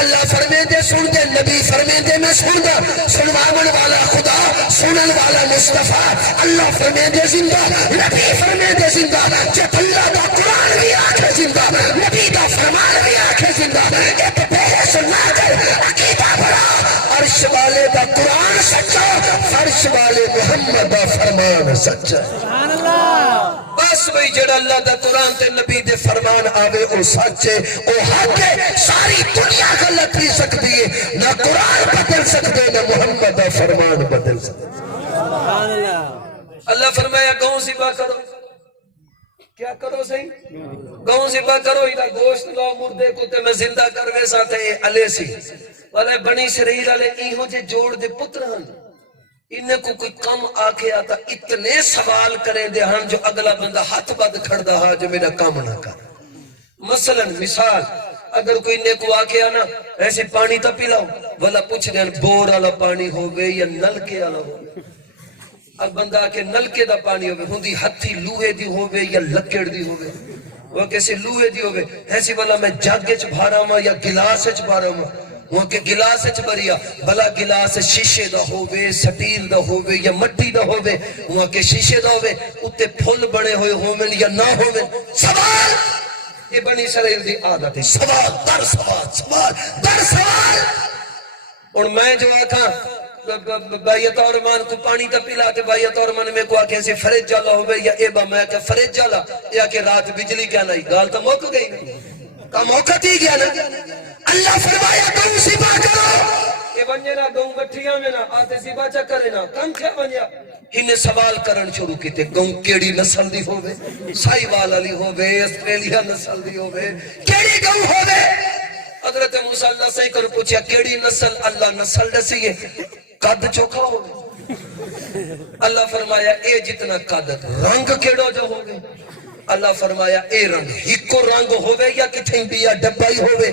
اللہ فرمے دے سن دے نبی فرمے دے میں سن دا سنواون والا خدا سنن والا مصطفیٰ اللہ فرمے دے زندہ نبی فرمے دے زندہ جب اللہ دا قرآن بھی آکھے زندہ نبی دا فرمان بھی آکھے زندہ ایک پہلے سننا کر عقیدہ بڑا عرش والے دا قرآن سچا فرش والے محمد دا فرمان سچا۔ بس وہی جڑا اللہ دا قرآن تے نبی دے فرمان آوے او سچے او حق ہے ساری دنیا غلط نہیں سکتی ہے نہ قرآن بدل سکتے نہ محمد دا فرمان بدل سکتے۔ اللہ فرمایا گاؤں ذبح کرو کیا کرو صحیح گاؤں ذبح کرو ادھا گوشت لو مردے کو تے میں زندہ کروے ساتھ ہے علیہ سی والے بنی اسرائیل والے ایہو جے جوڑ دے پتر ہن انہیں کو کوئی کم آکے آتا اتنے سوال کریں دے ہم جو اگلا بندہ ہاتھ بد کھڑدا ہا جو میرا کام نہ کر۔ مثلا مثال اگر کوئی نے کو آکے آنا ایسے پانی تا پیلاؤ والا پوچھ دیں بور والا پانی ہوئے یا نلکے والا ہوئے اب بندہ آکے نلکے دا پانی ہوئے ہوندی ہتھی لوہے دی ہوئے یا لکڑ دی ہوئے وہ کیسے لوہے دی ہوئے ایسی والا میں جاگے چ بھارا ماں یا گلاس چ بھارا ماں وہاں کے گلاس چ بریا بلا گلاس شیشے دا ہوئے سٹیل دا ہوئے یا مٹی دا ہوئے وہاں کے شیشے دا ہوئے اتے پھل بڑے ہوئے ہوئے یا نہ ہوئے سوال یہ بنی اسرائیل دی عادت ہے سوال در سوال سوال در سوال اور میں جو آکھا بھائیت اور مان کو پانی تا پلا تے بھائیت اور مان میں کو آکھے ایسے فریج جالا ہوئے یا ایبا میں کہ فریج جالا یا کہ رات بجلی کیا نہیں گال تا موقع گئی کا موقع تھی گیا نا اللہ فرمایا گاؤں ذبح کرو آتے بنجے نا گوں گٹھیاں میں نا آتے زیبا چا کرے نا کم کیا بنیا انہیں سوال کرن شروع کیتے گوں کیڑی نسل دی ہوئے سائی وال علی ہوئے اسٹریلیا نسل دی ہوئے کیڑی گوں ہوئے حضرت موسیٰ اللہ سے کر پوچھا کیڑی نسل اللہ نسل دسی ہے قد چوکھا ہوئے اللہ فرمایا اے جتنا قد رنگ کیڑو جو ہوئے اللہ فرمایا اے رنگ ہکو رنگ ہوئے یا کتھیں بھی یا ڈبائی ہوئے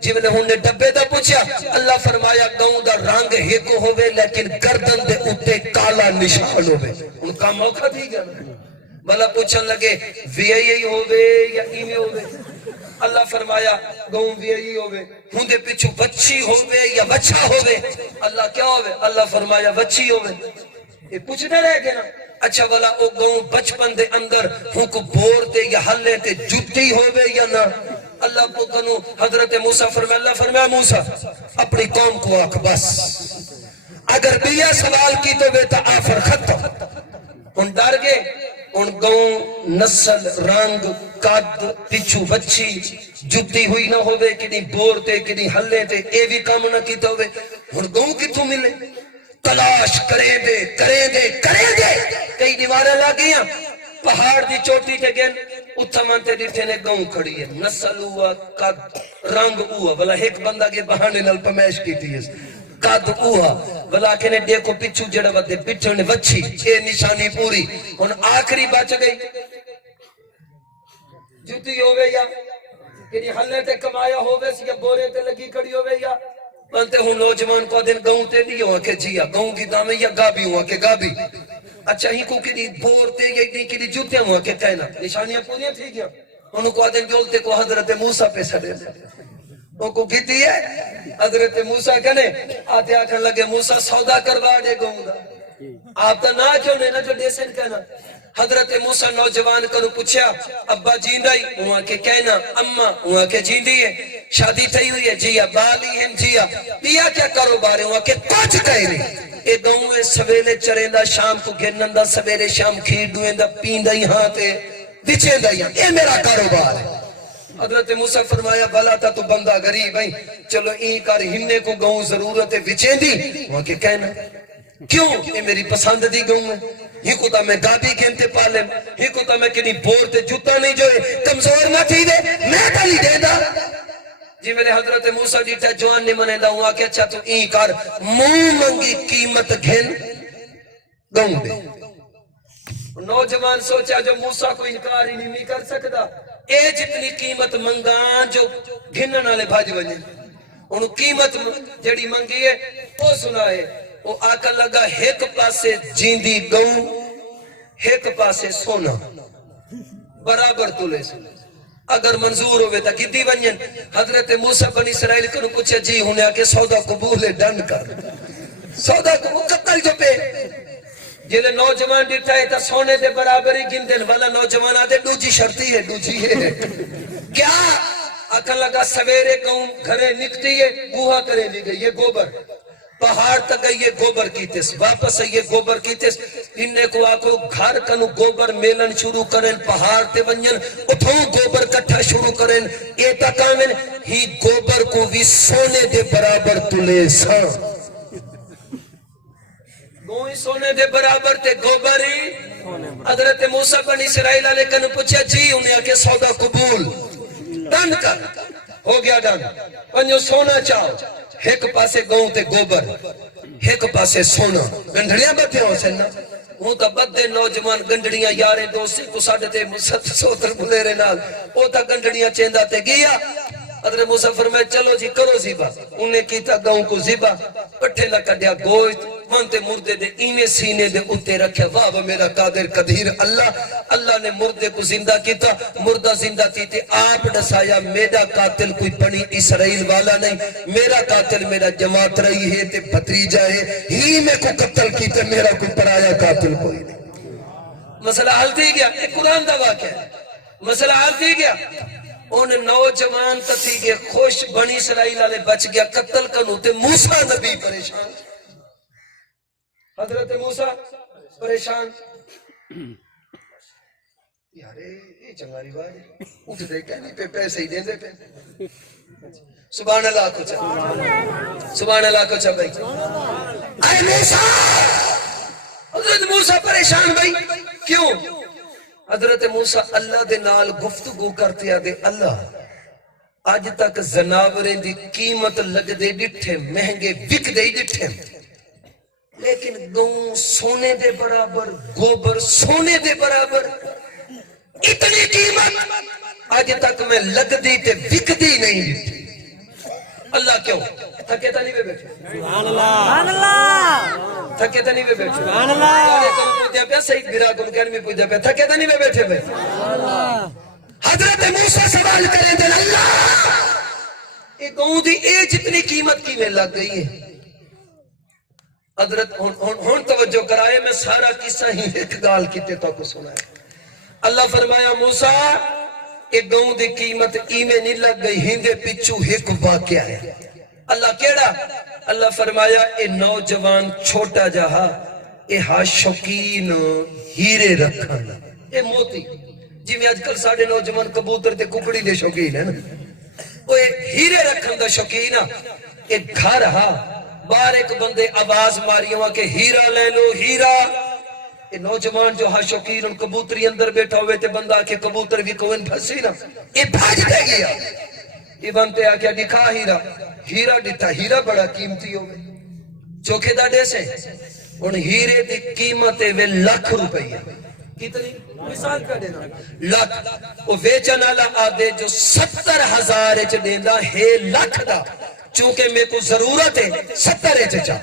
جی میں نے ہوں نے ڈبے دا پوچھا اللہ فرمایا گاؤں دا رنگ ہکو ہوئے لیکن گردن دے اتے کالا نشان ہوئے ان کا موقع تھی گیا بھلا پوچھن لگے وی آئی ہوئے یا ای میں ہوئے اللہ فرمایا گاؤں وی آئی ہوئے ہوں دے پیچھو بچی ہوئے یا بچہ ہوئے اللہ کیا ہوئے اللہ فرمایا بچی ہوئے یہ پوچھنے رہ گئے نا اچھا والا او گاؤں بچپن دے اندر ہوں کو بور تے یا حلے تے جتی ہوئے یا نہ اللہ کو کنو حضرت موسیٰ فرمایا اللہ فرمایا موسیٰ اپنی قوم کو آکھ بس اگر بیا سوال کی تو بیتا آفر ختم ان ڈر گئے ان گاؤں نسل رنگ قد پچھو بچی جتی ہوئی نہ ہوئے کنی بور تے کنی حلے تے اے بھی کام نہ کیتا ہوئے ان گاؤں کی تو ملے تلاش کریں دے کئی دیواریں لگیاں پہاڑ دی چوٹی تے گئن اتھا منتے دیتے نے گاؤں کھڑی ہے نسل ہوا قد رنگ ہوا بلا ایک بندہ کے بہانے نل پمیش کی تھی قد ہوا بلا کے نے دیکھو پچھو جڑا ودے پچھو نے وچھی اے نشانی پوری ان آخری بچ گئی جوتی ہوئے یا کہ حلے تے کمایا ہوئے یا بورے تے لگی کھڑی ہوئے یا بنتے ہوں نوجوان کو دن گاؤں تے نہیں ہوا کہ جیا گاؤں کی دامیں یا گابی ہوا کہ گابی اچھا ہی کو کنی بورتے یا کنی جوتے ہوا کہ کہنا نشانیاں پوریاں تھی گیا انہوں کو دن جولتے کو حضرت موسیٰ پہ سڑے ان کو کہتی ہے حضرت موسیٰ کہنے آتے آکھن لگے موسیٰ سودا کروا دے گاؤں دا آپ تا نہ کیوں نے نہ جو دیسن کہنا حضرت موسیٰ نوجوان کرو پوچھا ابا جیندائی وہاں کے کہنا اما وہاں کے جیندی ہے شادی تھی ہوئی ہے جیا بالی ہیں جیا پیا کیا کرو بارے وہاں کے کچھ کہہ رہے اے گاؤں میں سویلے چرین دا شام کو گھنن دا سویلے شام کھیر دوئیں دا پین دا یہاں تے بچیں دا یہاں اے میرا کاروبار ہے حضرت موسیٰ فرمایا بھلا تا تو بندہ غریب ہے چلو این کار ہننے کو گاؤں ضرورت ہے بچیں دی وہاں کے کہنا کیوں یہ میری پسند دی گاؤں ہے ہی کو تا میں گادی کھینتے پالیں ہی کو تا میں کنی بور تے جوتا نہیں جو کمزور نہ تھی دے میں تلی دے دا جی میرے حضرت موسیٰ دیتا جوان نے منے دا ہوا کہ اچھا تو این کار موں منگی قیمت گھن گاؤں دے نوجوان سوچا جو موسیٰ کو انکار ہی نہیں کر سکتا اے جتنی قیمت منگان جو گھنن والے بھاج بنے انہوں قیمت جڑی منگی ہے وہ سنا ہے وہ آکا لگا ایک پاسے جیندی گاؤں ایک پاسے سونا برابر تولے سونا اگر منظور ہوئے تا کتی بنین حضرت موسیٰ بنی اسرائیل کنو پوچھا جی ہونے آکے سودا قبول ڈن کر سودا قبول قتل جو پہ جیلے نوجوان دیتا ہے تا سونے دے برابر ہی گن دن والا نوجوان آدھے دوجی شرطی ہے دوجی ہے کیا آکھا لگا سویرے گاؤں گھرے نکتی ہے گوہا کرے لی گئی یہ گوبر پہاڑ تک گئی یہ گوبر کیتس واپس یہ گوبر کیتس انہیں کو آکو گھر کنو گوبر میلن شروع کریں پہاڑ تے ونجن اتھوں گوبر کٹھا شروع کریں ایتا کامن ہی گوبر کو بھی سونے دے برابر تلے ساں گوئی سونے دے برابر تے گوبر ہی حضرت موسیٰ بنی اسرائیل علیہ کنو پوچھا جی انہیں آکے سودا قبول ڈن کر ہو گیا ڈن پنجو سونا چاہو ایک پاسے گاؤں تے گوبر ایک پاسے سونا گنڈھڑیاں بتے ہوں سننا ہوں تا بدے نوجوان گنڈھڑیاں یارے دوستے کو ساڑھے تے سوتر بلے رے نال او تا گنڈھڑیاں چیندہ تے گیا حضرت موسیٰ فرمائے چلو جی کرو زیبا انہیں کیتا گاؤں کو زیبا پٹھے لکا دیا گوشت مانتے مردے دے ایمیں سینے دے اتے رکھے واہ میرا قادر قدیر اللہ نے مردے کو زندہ کیتا مردہ زندہ کیتے آپ ڈسایا میرا قاتل کوئی بنی اسرائیل والا نہیں میرا قاتل میرا جماعت رہی ہے تے بھتریجا ہے ہی میں کو قتل کیتے میرا کوئی پرایا قاتل کوئی نہیں مسئلہ حل تھی گیا ایک قرآن دا واقعہ ہے مسئلہ حل تھی گیا ان نوجوان تھی گئے خوش بنی اسرائیل والے بچ گیا قتل کنو تے موسیٰ نبی پریشان حضرت موسیٰ پریشان یارے یہ چنگاری بات ہے اٹھ دے کہنے پہ پیسے ہی دے دے پہ سبحان اللہ کو چاہ، سبحان اللہ کو چاہ بھائی. اے موسیٰ، حضرت موسیٰ پریشان بھائی کیوں؟ حضرت موسیٰ اللہ دے نال گفتگو کرتے آدھے اللہ آج تک زناوریں دی قیمت لگ دے ڈٹھے مہنگے وک دے ڈٹھے لیکن گوں سونے دے برابر گوبر سونے دے برابر اتنی قیمت آج تک میں لگ دی تے وک دی نہیں ڈٹھی. اللہ کیوں؟ تھکے تا نہیں بے بیٹھے سبحان اللہ تھکے تا نہیں بے بیٹھے سبحان اللہ پوچھا پیا سعید برا کم کہنے میں پوچھا پیا تھکے تا نہیں بے بیٹھے بے. حضرت موسیٰ سوال کریں دے اللہ ایک گاؤں دی اے جتنی قیمت کی میں لگ گئی ہے. حضرت ہون توجہ کرائے میں سارا قصہ ہی ایک گال کیتے تو کو سنا ہے. اللہ فرمایا موسیٰ ایک گاؤں دی قیمت ایمیں نہیں لگ گئی ہندے پچھو ایک واقعہ ہے. اللہ کیڑا؟ اللہ فرمایا اے نوجوان چھوٹا جہا اے ہا شوقین ہیرے رکھن اے موتی جی میں آج کل ساڑھے نوجوان کبوتر تے ککڑی دے شوقین ہے نا وہ ہیرے رکھن دا شوقین ایک گھر ہا بار ایک بندے آواز ماری ہوا کہ ہیرا لے لو ہیرا. یہ نوجوان جو ہا شوقین ان کبوتری اندر بیٹھا ہوئے تے بندہ کہ کبوتر بھی کوئن پھنسی نا یہ بھاج دے گیا. یہ بنتے آکیا دکھا ہیرا ہیرا ڈٹھا ہیرا بڑا قیمتی ہوئے چوکھے دا دے سے ان ہیرے دی قیمت وے لاکھ روپیہ کتنی مثال کا دینا لاکھ وہ ویچن والا آدھے جو 70,000 اچ دینا ہے لاکھ دا چونکہ میں کو ضرورت ہے 70 اچ چاہ.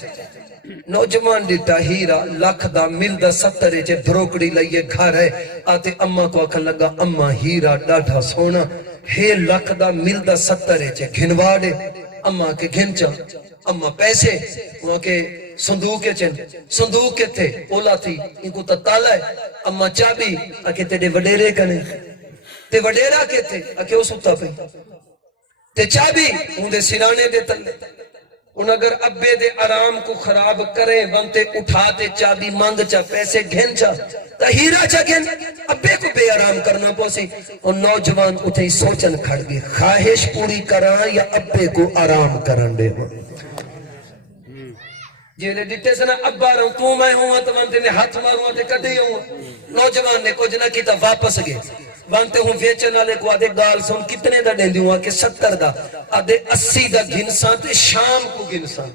نوجوان ڈٹا ہیرا لاکھ دا مل دا 70 اچ دھروکڑی لئیے گھر ہے آتے اممہ کو آکھا لگا اممہ ہیرا ڈاڑھا سونا ہے لاکھ دا مل دا 70 اچ گھنواڑے اممہ کے گھن چا اممہ پیسے وہاں کے صندوق کے تھے اولا تھی ان کو تتالا ہے اممہ چابی آکے تیرے وڈیرے کنے تے وڈیرہ کے تھے آکے وہ ستا پہ تے چابی ان دے سرانے دے تلے ان اگر ابے دے آرام کو خراب کریں بنتے اٹھاتے چابی مانگ چا پیسے گھن چا تا ہیرا چا گھن ابے کو بے آرام کرنا پوسی اور نوجوان اٹھے سوچن کھڑ گئے خواہش پوری کران یا ابے کو آرام کرن دے ہوں جیلے ڈٹے سنا ابا رہوں تو میں ہوں تو وانتے میں ہاتھ ماروں تے کدے ہوں نوجوان نے کچھ نہ کیتا واپس گئے وانتے ہوں ویچن والے کو آدھے گال سن کتنے دا دیں دیوں کہ 70 دا آدھے 80 دا گھنسان تے شام کو گھنسان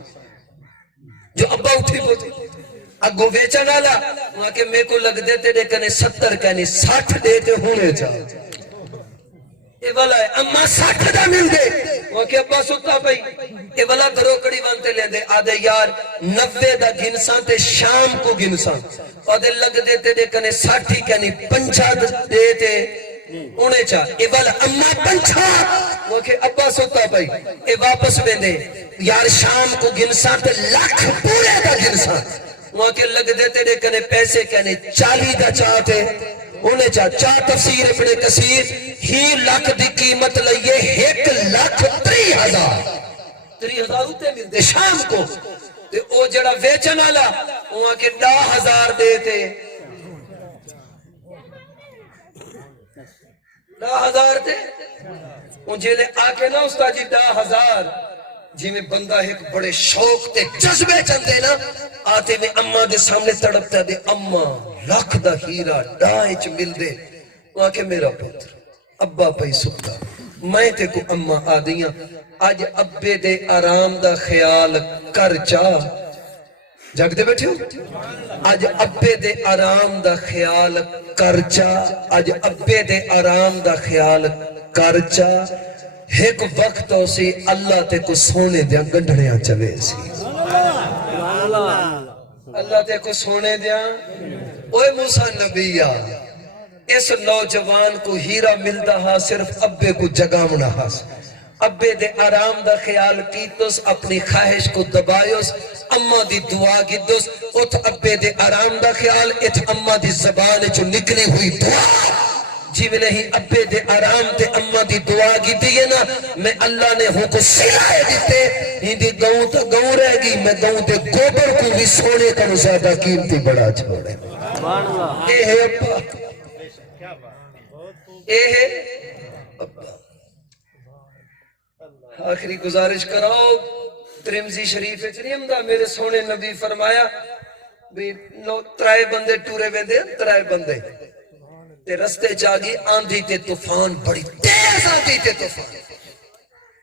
جو ابا اٹھی بوتے اگو ویچن والا وہاں کہ میں کو لگ دیتے دے کنے 70 کہنی 60 دیتے ہونے چاہ اے والا ہے اما 60 دا مل دے وہاں کہ ابا ستا بھئی اے والا دروکڑی وانتے لیں دے آدھے یار 90 دا گھنسان تے شام کو گھنسان آدھے لگ دیتے دے کنے 60 کہنی 50 دیتے ہونے چاہ اے والا اما 50 وہ کہ ابا ستا بھئی اے واپس میں دے یار شام کو گھنسان تے لاکھ پورے دا گھنسان وہاں کے لگ دیتے دے کنے پیسے کہنے 40 دا چاہتے ہونے چاہ چاہ تفسیر ابن کثیر ہی لاکھ دی قیمت لئیے 1,30,000 ہوتے ملتے شام کو تے او جڑا ویچن والا وہاں کے 10,000 دیتے 10,000 تے ان جیلے آکے نا استا جی 10,000 جی میں بندہ ایک بڑے شوق تے جذبے چندے نا آتے میں اممہ دے سامنے تڑپتا دے اممہ لاکھ دا ہیرا ڈائچ مل دے وہاں کے میرا پتر ابا پہی سکتا میں تے کو اممہ آدیاں آج ابے دے آرام دا خیال کر چاہ جاگ دے بیٹھے ہو آج ابے دے آرام دا خیال کر چاہ آج ابے دے آرام دا خیال کر چاہ ایک وقت ہو سی اللہ تے کو سونے دیا گنڈھڑیاں چلے سی اللہ تے کو سونے دیا اوہ موسیٰ نبیہ اس نوجوان کو ہیرا ملتا ہا صرف ابے کو جگامنا ہا ابے دے آرام دا خیال کیتوس اپنی خواہش کو دبائیوس اممہ دی دعا گیدوس ات ابے دے آرام دا خیال ات اممہ دی زبان جو نکلی ہوئی دعا جی میں نہیں ابے دے آرام تے اممہ دی دعا کی دیئے نا میں اللہ نے ہوں کو سلائے دیتے ہی دی گاؤں تا گاؤں رہ گی میں گاؤں دے گوبر کو بھی سونے کا زیادہ قیمتی بڑا چھوڑے اے ہے ابا اے ہے ابا آخری گزارش کراؤ ترمذی شریف چنیمدہ میرے سونے نبی فرمایا بھی ترائے بندے ٹورے ویندے ترائے بندے تے رستے چاگی آندھی تے طوفان بڑی تیز آندھی تے طوفان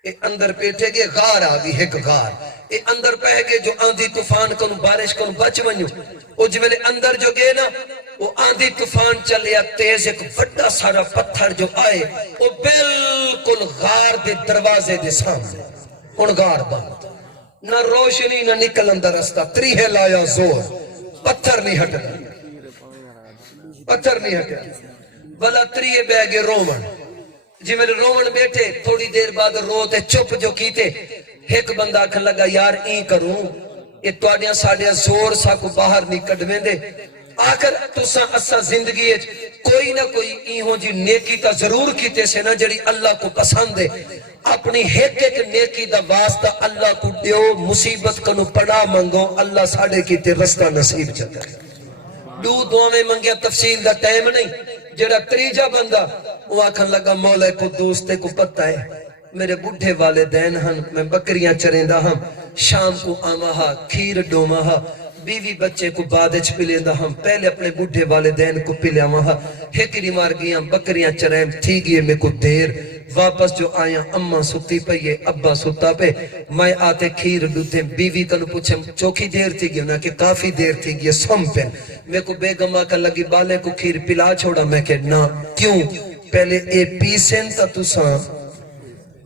اے اندر پیٹھے گے غار آگی ایک غار اے اندر پہ گے جو آندھی طوفان کنو بارش کنو بچ ونیو او جو میں اندر جو گئے نا وہ آندھی طوفان چلیا تیز ایک بڑا سارا پتھر جو آئے وہ بالکل غار دے دروازے دے سامنے ان غار بند نہ روشنی نہ نکل اندر رستہ تریہ لایا زور پتھر نہیں ہٹنا پتھر نہیں ہٹنا بلا تریہ بیگے رومن جی میں رومن بیٹھے تھوڑی دیر بعد روتے چپ جو کیتے ایک بندہ کھن لگا یار این کروں یہ توڑیاں ساڑیاں زور سا کو باہر نہیں کڑویں دے آخر تُساں اسا زندگی کوئی نہ کوئی ایہوں جی نیکی تا ضرور کیتے سے نا جڑی اللہ کو پسند ہے اپنی ایک ایک نیکی دا واسطہ اللہ کو دیو مصیبت کنو پڑا منگو اللہ ساڑے کیتے رستہ نصیب چکر دو دعا میں منگیا تفصیل دا ٹائم نہیں جڑا تریجا بندہ وہ آکھن لگا مولا کو دوستے کو پتہ ہے میرے بڑھے والدین ہن میں بکریاں چرندہ ہم شام کو آمہا کھیر ڈومہا بیوی بچے کو بادج پلیندہ ہم پہلے اپنے بڑھے والدین کو پلیا وہاں ہکری مار گیا بکریاں چرائیں تھی گئے میں کو دیر واپس جو آیا اممہ ستی پہ ابا ستا پہ میں آتے کھیر ڈوتے بیوی کنو پوچھیں چوکی دیر تھی گیا نا کہ کافی دیر تھی گیا سم پہ میں کو بیگمہ کا لگی بالے کو کھیر پلا چھوڑا میں کہ نا کیوں پہلے اے پیسن تا تو سام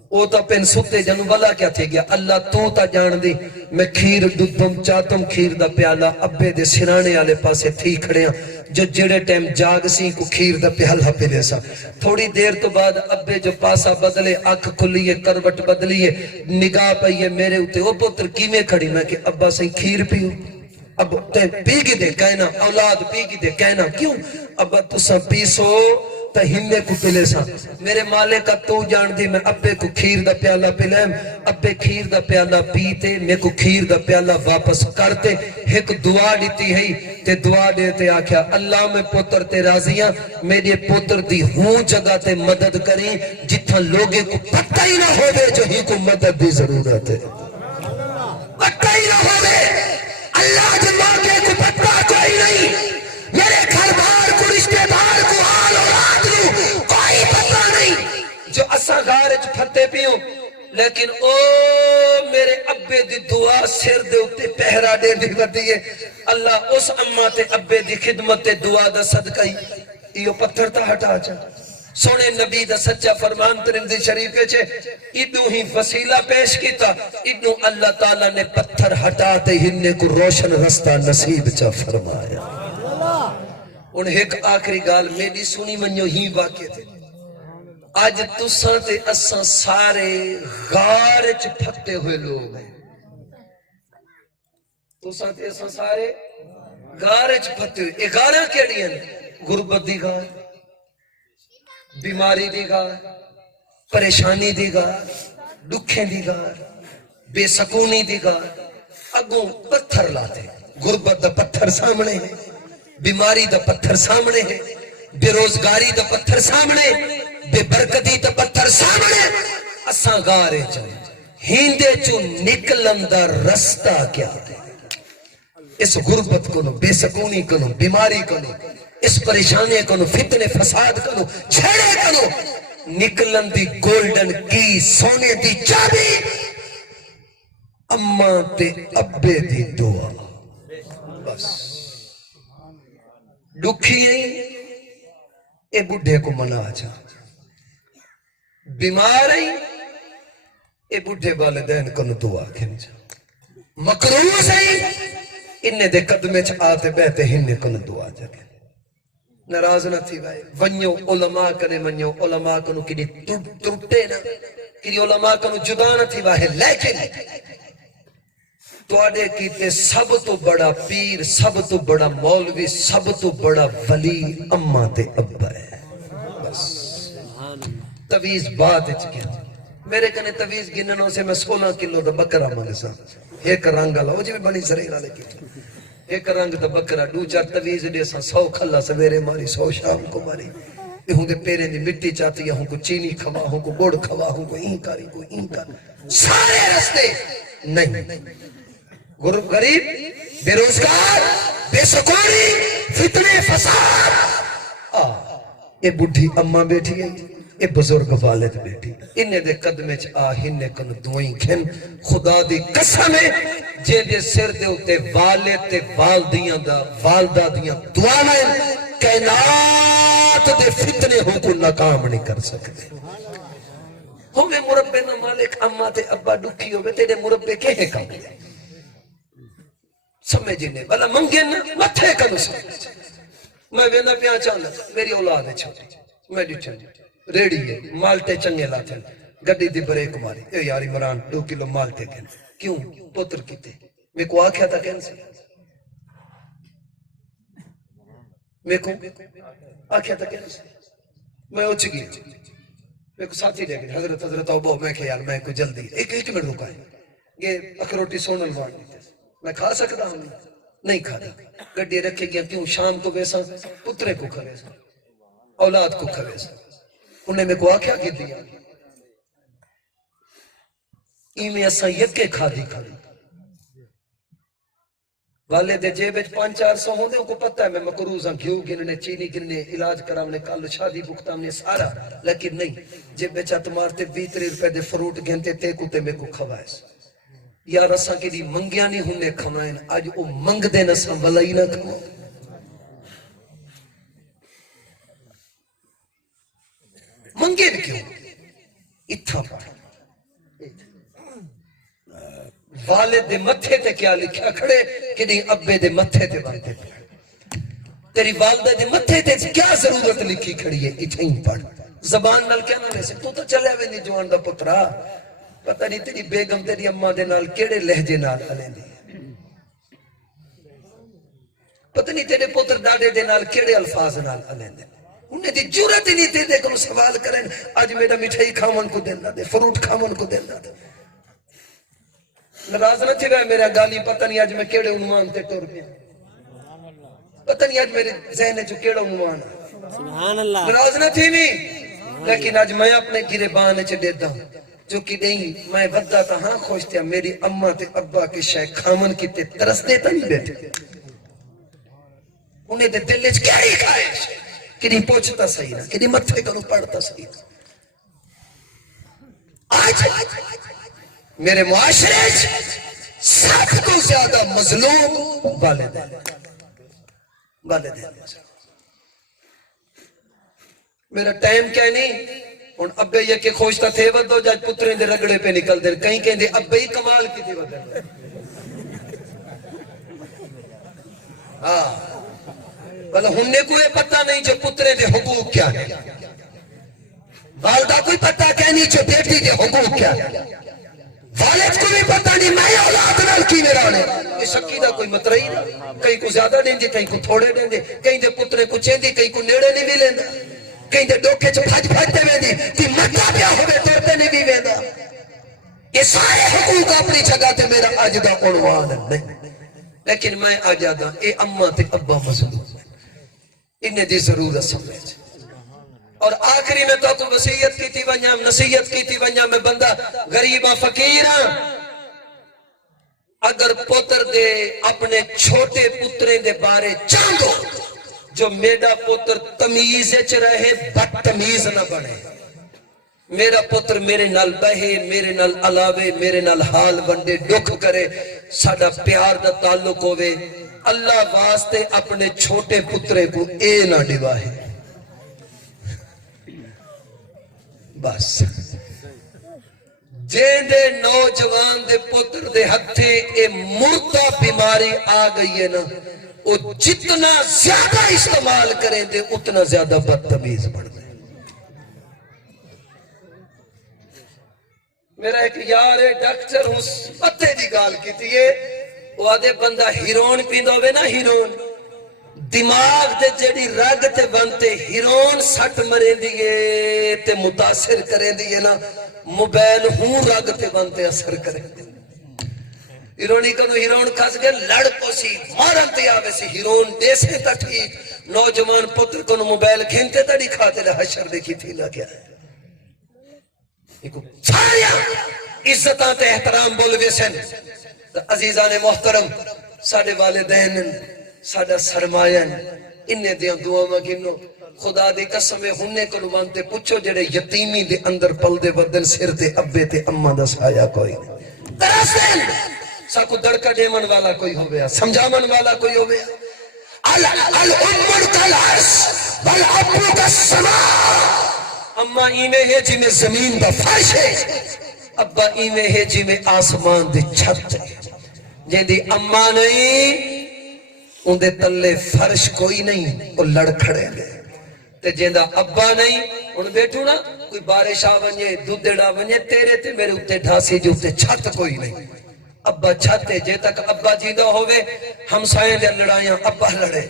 او تا پین ستے جنو والا کیا تھے گیا اللہ تو تا جان دی میں کھیر دودھم چاہتم کھیر دا پیالہ ابے دے سرانے آلے پاسے تھی کھڑیاں جو جڑے ٹیم جاگ سی کو کھیر دا پیالہ پلے سا تھوڑی دیر تو بعد ابے جو پاسا بدلے اکھ کھلیے کروٹ بدلیے نگاہ پہیے میرے ہوتے او پتر کیمیں کھڑی میں کہ ابا سے کھیر پیو اب تے پی کی دے کہنا اولاد پی کی دے کہنا کیوں ابا تو سا پیسو تا ہمیں کو پلے سا میرے مالے کا تو جان دی میں ابے کو کھیر دا پیالہ پلیم ابے کھیر دا پیالہ پیتے میں کو کھیر دا پیالہ واپس کرتے ایک دعا دیتی ہے تے دعا دیتے آکھیا اللہ میں پتر تے راضیاں میرے پتر دی ہوں جگہ تے مدد کریں جتھا لوگے کو پتہ ہی نہ ہوئے جو ہی کو مدد دی ضرورت ہے پتہ ہی نہ ہوئے اللہ جلواگے کو پتہ کوئی نہیں میرے گھر بار کو رشتے دار کو حال اور آدلو کوئی پتہ نہیں جو اسا غارج پھتے پیوں لیکن او میرے ابے دی دعا سر دے اتے پہرا دے دی بدیئے اللہ اس اممہ تے ابے دی خدمت تے دعا دا صدقہ ہی یہ پتھر تا ہٹا جا سونے نبی دا سچا فرمان ترمذی شریف چھے ادو ہی وسیلہ پیش کیتا ادو اللہ تعالیٰ نے پتھر ہٹاتے ہننے کو روشن رستہ نصیب چا فرمایا ان ایک آخری گال میری سنی منیو ہی واقع تھے آج تساں تے اساں سارے غارج پھتے ہوئے لوگ ہیں تساں تے اساں سارے غارج پھتے ہوئے اے غارہ کیڑی ہیں غربت دی غار بیماری دی غار پریشانی دی غار دکھیں دی غار بے سکونی دی غار اگوں پتھر لاتے غربت دا پتھر سامنے ہے بیماری دا پتھر سامنے ہے بے روزگاری دا پتھر سامنے بے برکتی دا پتھر سامنے اساں غارے چاہے ہیندے چو نکلن دا رستہ کیا ہے اس غربت کو بے سکونی کو بیماری کو اس پریشانی کو فتنے فساد کو چھڑے کو نکلن دی گولڈن کی سونے دی چابی اماں تے ابے دی دعا بس دکھی ہیں اے بڑھے کو منا جا بیمار ہیں اے بڑھے والدین کو دعا کھنجا مقروض ہیں انہیں دے قدمے چھ آتے بہتے ہننے کو دعا جگہ ناراض نہ تھی بھائی ونیو علماء کنے ونیو علماء کنو کنی ٹوٹے نا کنی علماء کنو جدا نہ تھی بھائی لیکن توڑے کیتے سب تو بڑا پیر سب تو بڑا مولوی سب تو بڑا ولی اماں تے ابا ہے بس تویز بات چکیا میرے کنے تویز گننوں سے میں 16 کلو دا بکرہ مانگسا ایک رنگ اللہ وہ جی بھی بنی سرے لالے کی ایک رنگ دا بکرہ دو چار تویز دے سا 100 کھلا سویرے ماری 100 شام کو ماری یہ ہوں دے پیرے دی مٹی چاہتی ہے، ہوں کو چینی کھوا، ہوں کو گڑ کھوا، ہوں کو این کاری، کو این کاری، سارے رستے نہیں. غریب، بے روزگار، بے سکونی، فتنے فساد. یہ بڑھی اماں بیٹھی ہے، یہ بزرگ والد بیٹھی، انہیں دے قدمے چ آ ہنے کن دوئیں کھن. خدا دی قسم ہے جے دے سر دے اتے والد تے والدیاں دا والدہ دیاں دعائیں کائنات دے فتنے ہوں کو ناکام نہیں کر سکتے. ہمیں مربے نہ مالک اماں تے ابا ڈکھی ہوئے، تیرے مربے کہے کام سمجھے نہیں بلا منگے نا متھے کنو سمجھے. میں وینا پیاں چاہنا میری اولاد ہے چھوٹی، میں ڈی چنگی ریڑی ہے، مالٹے چنگے لاتے گڈی دی بریک ماری، اے یار عمران 2 کلو مالٹے کہنے کیوں پتر کیتے میں کو آکھیا تھا کہنے سے، میں کو آکھیا تھا کہنے سے، میں اچھ گئی میں کو ساتھی لے گئے حضرت ابو، میں کہ یار میں کو جلدی ایک منٹ رکا ہے یہ اخروٹی سونل وان میں کھا سکتا ہوں نہیں کھاتا. گڈی رکھے گیا کیوں شام کو ویسا پترے کو کھوے سا اولاد کو کھوے سا. انہیں میں کو آکھیا کی دیا ایمیں اسا یکے کھا دی والے دے جیب 500-400 ہوندے ان کو پتہ ہے میں مقروض ہوں، گھیو گننے، چینی گننے، علاج کراونے، کل شادی بکتامنے سارا، لیکن نہیں جیب چت مارتے 20 روپے دے فروٹ گھنتے تے کو تے میں کو کھوائے سا. یا رسا کی دی منگیاں نہیں ہونے کھمائیں، آج او منگ دے نسا ولائی نہ کھمائیں. منگے کیوں اتھا پڑھ والد دے متھے تے کیا لکھا کھڑے کہ نہیں ابے دے متھے تے بانتے پڑھ. تیری والدہ دے متھے تے کیا ضرورت لکھی کھڑی ہے اتھیں پڑھ. زبان نال کیا نہ لے سے تو چلے ہوئے نہیں جوان دا پترا، پتہ نہیں تیری بیگم تیری اماں دے نال کیڑے لہجے نال ہلیں دی، پتہ نہیں تیرے پتر ڈاڈے دے نال کیڑے الفاظ نال ہلیں دی. انہیں دی جورت ہی نہیں تے دے کنو سوال کریں آج میرا مٹھائی کھاون کو دینا دے، فروٹ کھاون کو دینا دے. نراز نہ تھی گئے میرا گالی، پتہ نہیں آج میں کیڑے عنوان تے ٹور پیا، پتہ نہیں آج میرے ذہن جو کیڑا عنوان ہے. نراز نہ تھی نہیں، لیکن آج میں اپنے گریبان چ دیتا ہوں جو کہ نہیں میں ودا تا ہاں خوش تھیا میری اماں تے ابا کے شے کھامن کیتے ترس دیتا نہیں بیٹھے. انہیں دے دل وچ کیا ہی خواہش کہ نہیں پوچھتا صحیح نہ کہ نہیں متھے کنو پڑھتا صحیح نہ. آج میرے معاشرے سب کو زیادہ مظلوم والدین میرا ٹائم کیا نہیں ان ابے یہ کہ خوشتا تھے ودو جاج پترین دے رگڑے پہ نکل دے کہیں کہیں دے ابے ہی کمال کی تھی ودو. بلہ ہننے کوئی پتہ نہیں جو پترین دے حقوق کیا ہے، والدہ کوئی پتہ کہنی جو بیٹی دے حقوق کیا ہے، والد کو بھی پتہ نہیں میں اولاد نال کی میرا نے. یہ شکیدہ کوئی مطرح ہی نہیں، کہیں کو زیادہ دیں دے کہیں کو تھوڑے دیں دے، کہیں دے پترے کو چین دے کہیں کو نیڑے نہیں بھی لیندہ، کہیں دے ڈوکے چو بھاج دے میں دی کہ مطلع پیا ہوئے توڑتے نہیں بھی ویندہ. یہ سارے حقوق اپنی جگہ تے میرا آجدہ عنوان نہیں، لیکن میں آجادہ اے اماں تے ابا مظلوم انہیں دی ضرورت سمجھ. اور آخری میں تو کو وسیعت کی تھی ونیا نصیحت کی تھی ونیا میں بندہ غریبہ فقیرہ اگر پتر دے اپنے چھوٹے پتریں دے بارے چاندو جو میرا پتر تمیز چ رہے بدتمیز نہ بنے، میرا پتر میرے نال بہے، میرے نال علاوے، میرے نال حال بندے دکھ کرے، ساڑا پیار دا تعلق ہوئے، اللہ واسطے اپنے چھوٹے پترے کو اے نہ ڈواہے. بس جین دے نوجوان دے پتر دے ہتھے اے مردہ بیماری آ گئی ہے نا، وہ جتنا زیادہ استعمال کریں دے اتنا زیادہ بدتمیز بڑھ گئے. میرا ایک یار ہے ڈاکٹر ہوں پتے دی گال کی تھی وہ آدھے بندہ ہیرون پیندو ہوئے نا، ہیرون دماغ دے جڑی رگ تے بنتے ہیرون سٹ مرے دیئے تے متاثر کریں دیئے نا، موبائل ہوں رگ تے بنتے اثر کریں دیئے. ہیرونی کنو ہیرون کھاس گئے لڑ کو سی مارن تے آوے سی ہیرون دے سے تا ٹھیک نوجوان پتر کو موبائل گھنتے تا دکھاتے دا حشر دیکھی تھی لگیا ہے ساریا عزتاں تے احترام بول ویسن عزیزان محترم ساڑے والدین ساڑا سرمایہ انہیں دیاں دعا مگنو خدا دی قسم ہونے کو نوانتے پوچھو جڑے یتیمی دے اندر پل دے بدن سر دے ابے تے اماں دا سایہ کوئی ترسن ساکو دڑکا دیمن والا کوئی ہو گیا سمجھامن والا کوئی ہو گیا الامر کالعرش والابو کالسماء اماں ایمیں ہے جی میں زمین دا فرش ہے ابا ایمیں ہے جی میں آسمان دے چھت ہے جن دی اماں نہیں ان دے تلے فرش کوئی نہیں وہ لڑ کھڑے لے تے جن دا ابا نہیں ان بیٹھو نا کوئی بارش آ ونجے دودھڑا ونجے تیرے تے میرے اتے ڈھاسی جو اتے چھت کوئی نہیں ابا چھت ہے جے تک ابا جیدہ ہوئے ہم سائیں دے لڑائیاں ابا لڑے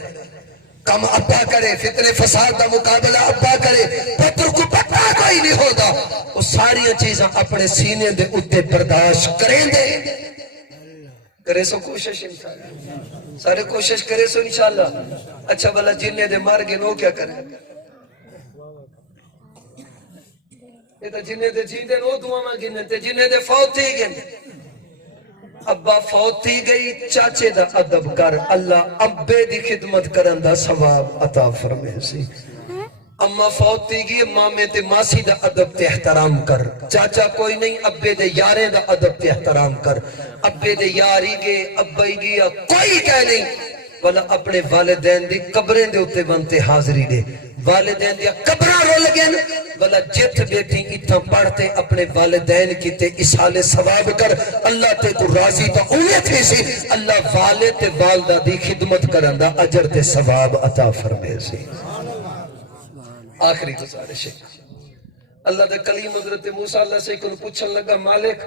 کم ابا کرے فتنے فساد دا مقابلہ ابا کرے پتر کو پتہ کوئی نہیں ہوتا وہ ساری چیزاں اپنے سینے دے اتے برداشت کریں دے کرے سو کوشش انشاءاللہ سارے کوشش کرے سو انشاءاللہ اچھا بلا جننے دے مار گئے نو کیا کرے یہ تو جننے دے جیدے نو دعا ماں گنے تے جننے دے فوت تھی گئے ابا فوت تھی گئی چاچے دا ادب کر اللہ ابے دی خدمت کرن دا ثواب عطا فرمے سی اما فوت تھی گئی مامے تے ماسی دا ادب تے احترام کر چاچا کوئی نہیں ابے دے یاریں دا ادب تے احترام کر ابے دے یاری گے ابائی گیا کوئی کہہ نہیں والا اپنے والدین دی قبریں دے اتے بنتے حاضری دے والدین دیا قبرہ رول گئن والا جت بیٹھی اتنا پڑھتے اپنے والدین کی تے اسال ثواب کر اللہ تے کو راضی تا انہیں تھے سی اللہ والد تے والدہ دی خدمت کرندہ اجر تے ثواب عطا فرمے سی آخری گزارش ہے اللہ دے کلیم حضرت موسیٰ اللہ سے کن پوچھن لگا مالک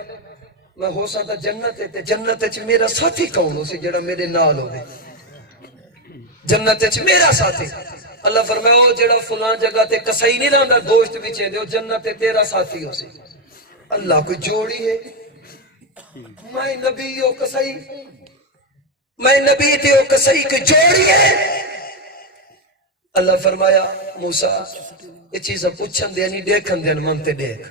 میں ہو سکتا جنت ہے تے جنت ہے میرا ساتھی کون ہو سی جڑا میرے نال ہو گئے جنت ہے میرا ساتھی اللہ فرمایا او جڑا فلان جگہ تے کسائی نہیں رہندا گوشت بچے دے جنت ہے تیرا ساتھی ہو سی اللہ کوئی جوڑی ہے میں نبی ہو کسائی میں نبی تے ہو کسائی کی جوڑی ہے اللہ فرمایا موسیٰ یہ چیزیں پوچھن دیا نہیں دیکھن دیا منتے دیکھ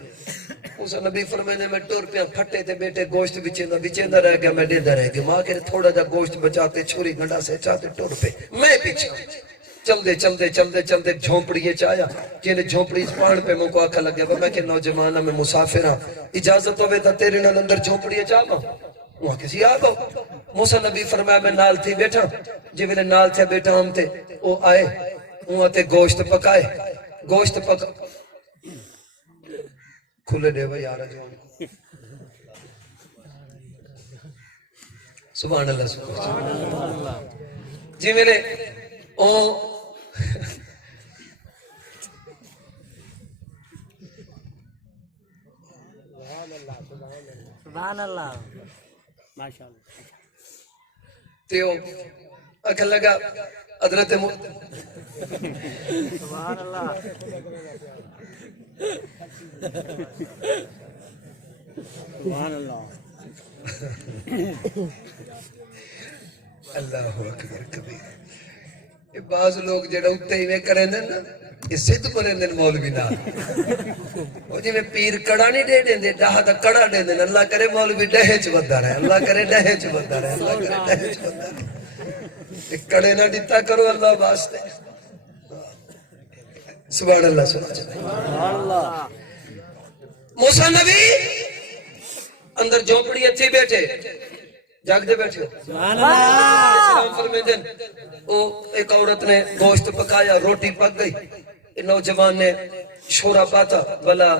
موسیٰ نبی فرمائے میں ٹور پہ پھٹے تے بیٹے گوشت بچیندہ رہ گیا میں دیدہ رہ گیا ماں کہ تھوڑا جا گوشت بچاتے چھوری گنڈا سے چاہتے ٹور پہ میں پیچھا چل دے جھونپڑیے چاہیا کہ جھونپڑی اس پان پہ موں کو آکھا لگ گیا میں کہ نوجوانہ میں مسافر ہاں اجازت ہوئے تا تیرے نال اندر جھونپڑیے چاہا وہاں کسی آگا موسیٰ نبی فرمایا میں نال تھی بیٹھا جی میرے نال تھے بیٹا ہم تھے وہ آئے وہاں تے گوشت پکائے گوشت پکا کھلے دے بھائی آرہ جو سبحان اللہ سبحان اللہ جی میرے سبحان اللہ ماشاءاللہ تیو اکھل لگا حضرت سبحان اللہ سبحان اللہ اللہ اکبر کبیر یہ بعض لوگ جڑا اٹھتے ہی میں کریں دیں نا یہ صد کریں دیں مولوی نا وہ جی میں پیر کڑا نہیں دے دیں دے ڈاہا دا کڑا دے دیں اللہ کرے مولوی ڈہج بدا رہے اللہ کرے ڈہج بدا رہے اللہ کرے ڈہج بدا رہے کڑے نہ دیتا کرو اللہ واسطے سبحان اللہ سبحان اللہ موسیٰ نبی اندر جھونپڑی اچھی بیٹھے جاگ دے بیٹھے سبحان اللہ سلام فرمے دن ایک عورت نے گوشت پکایا روٹی پک گئی نوجوان نے شورا پاتا بلا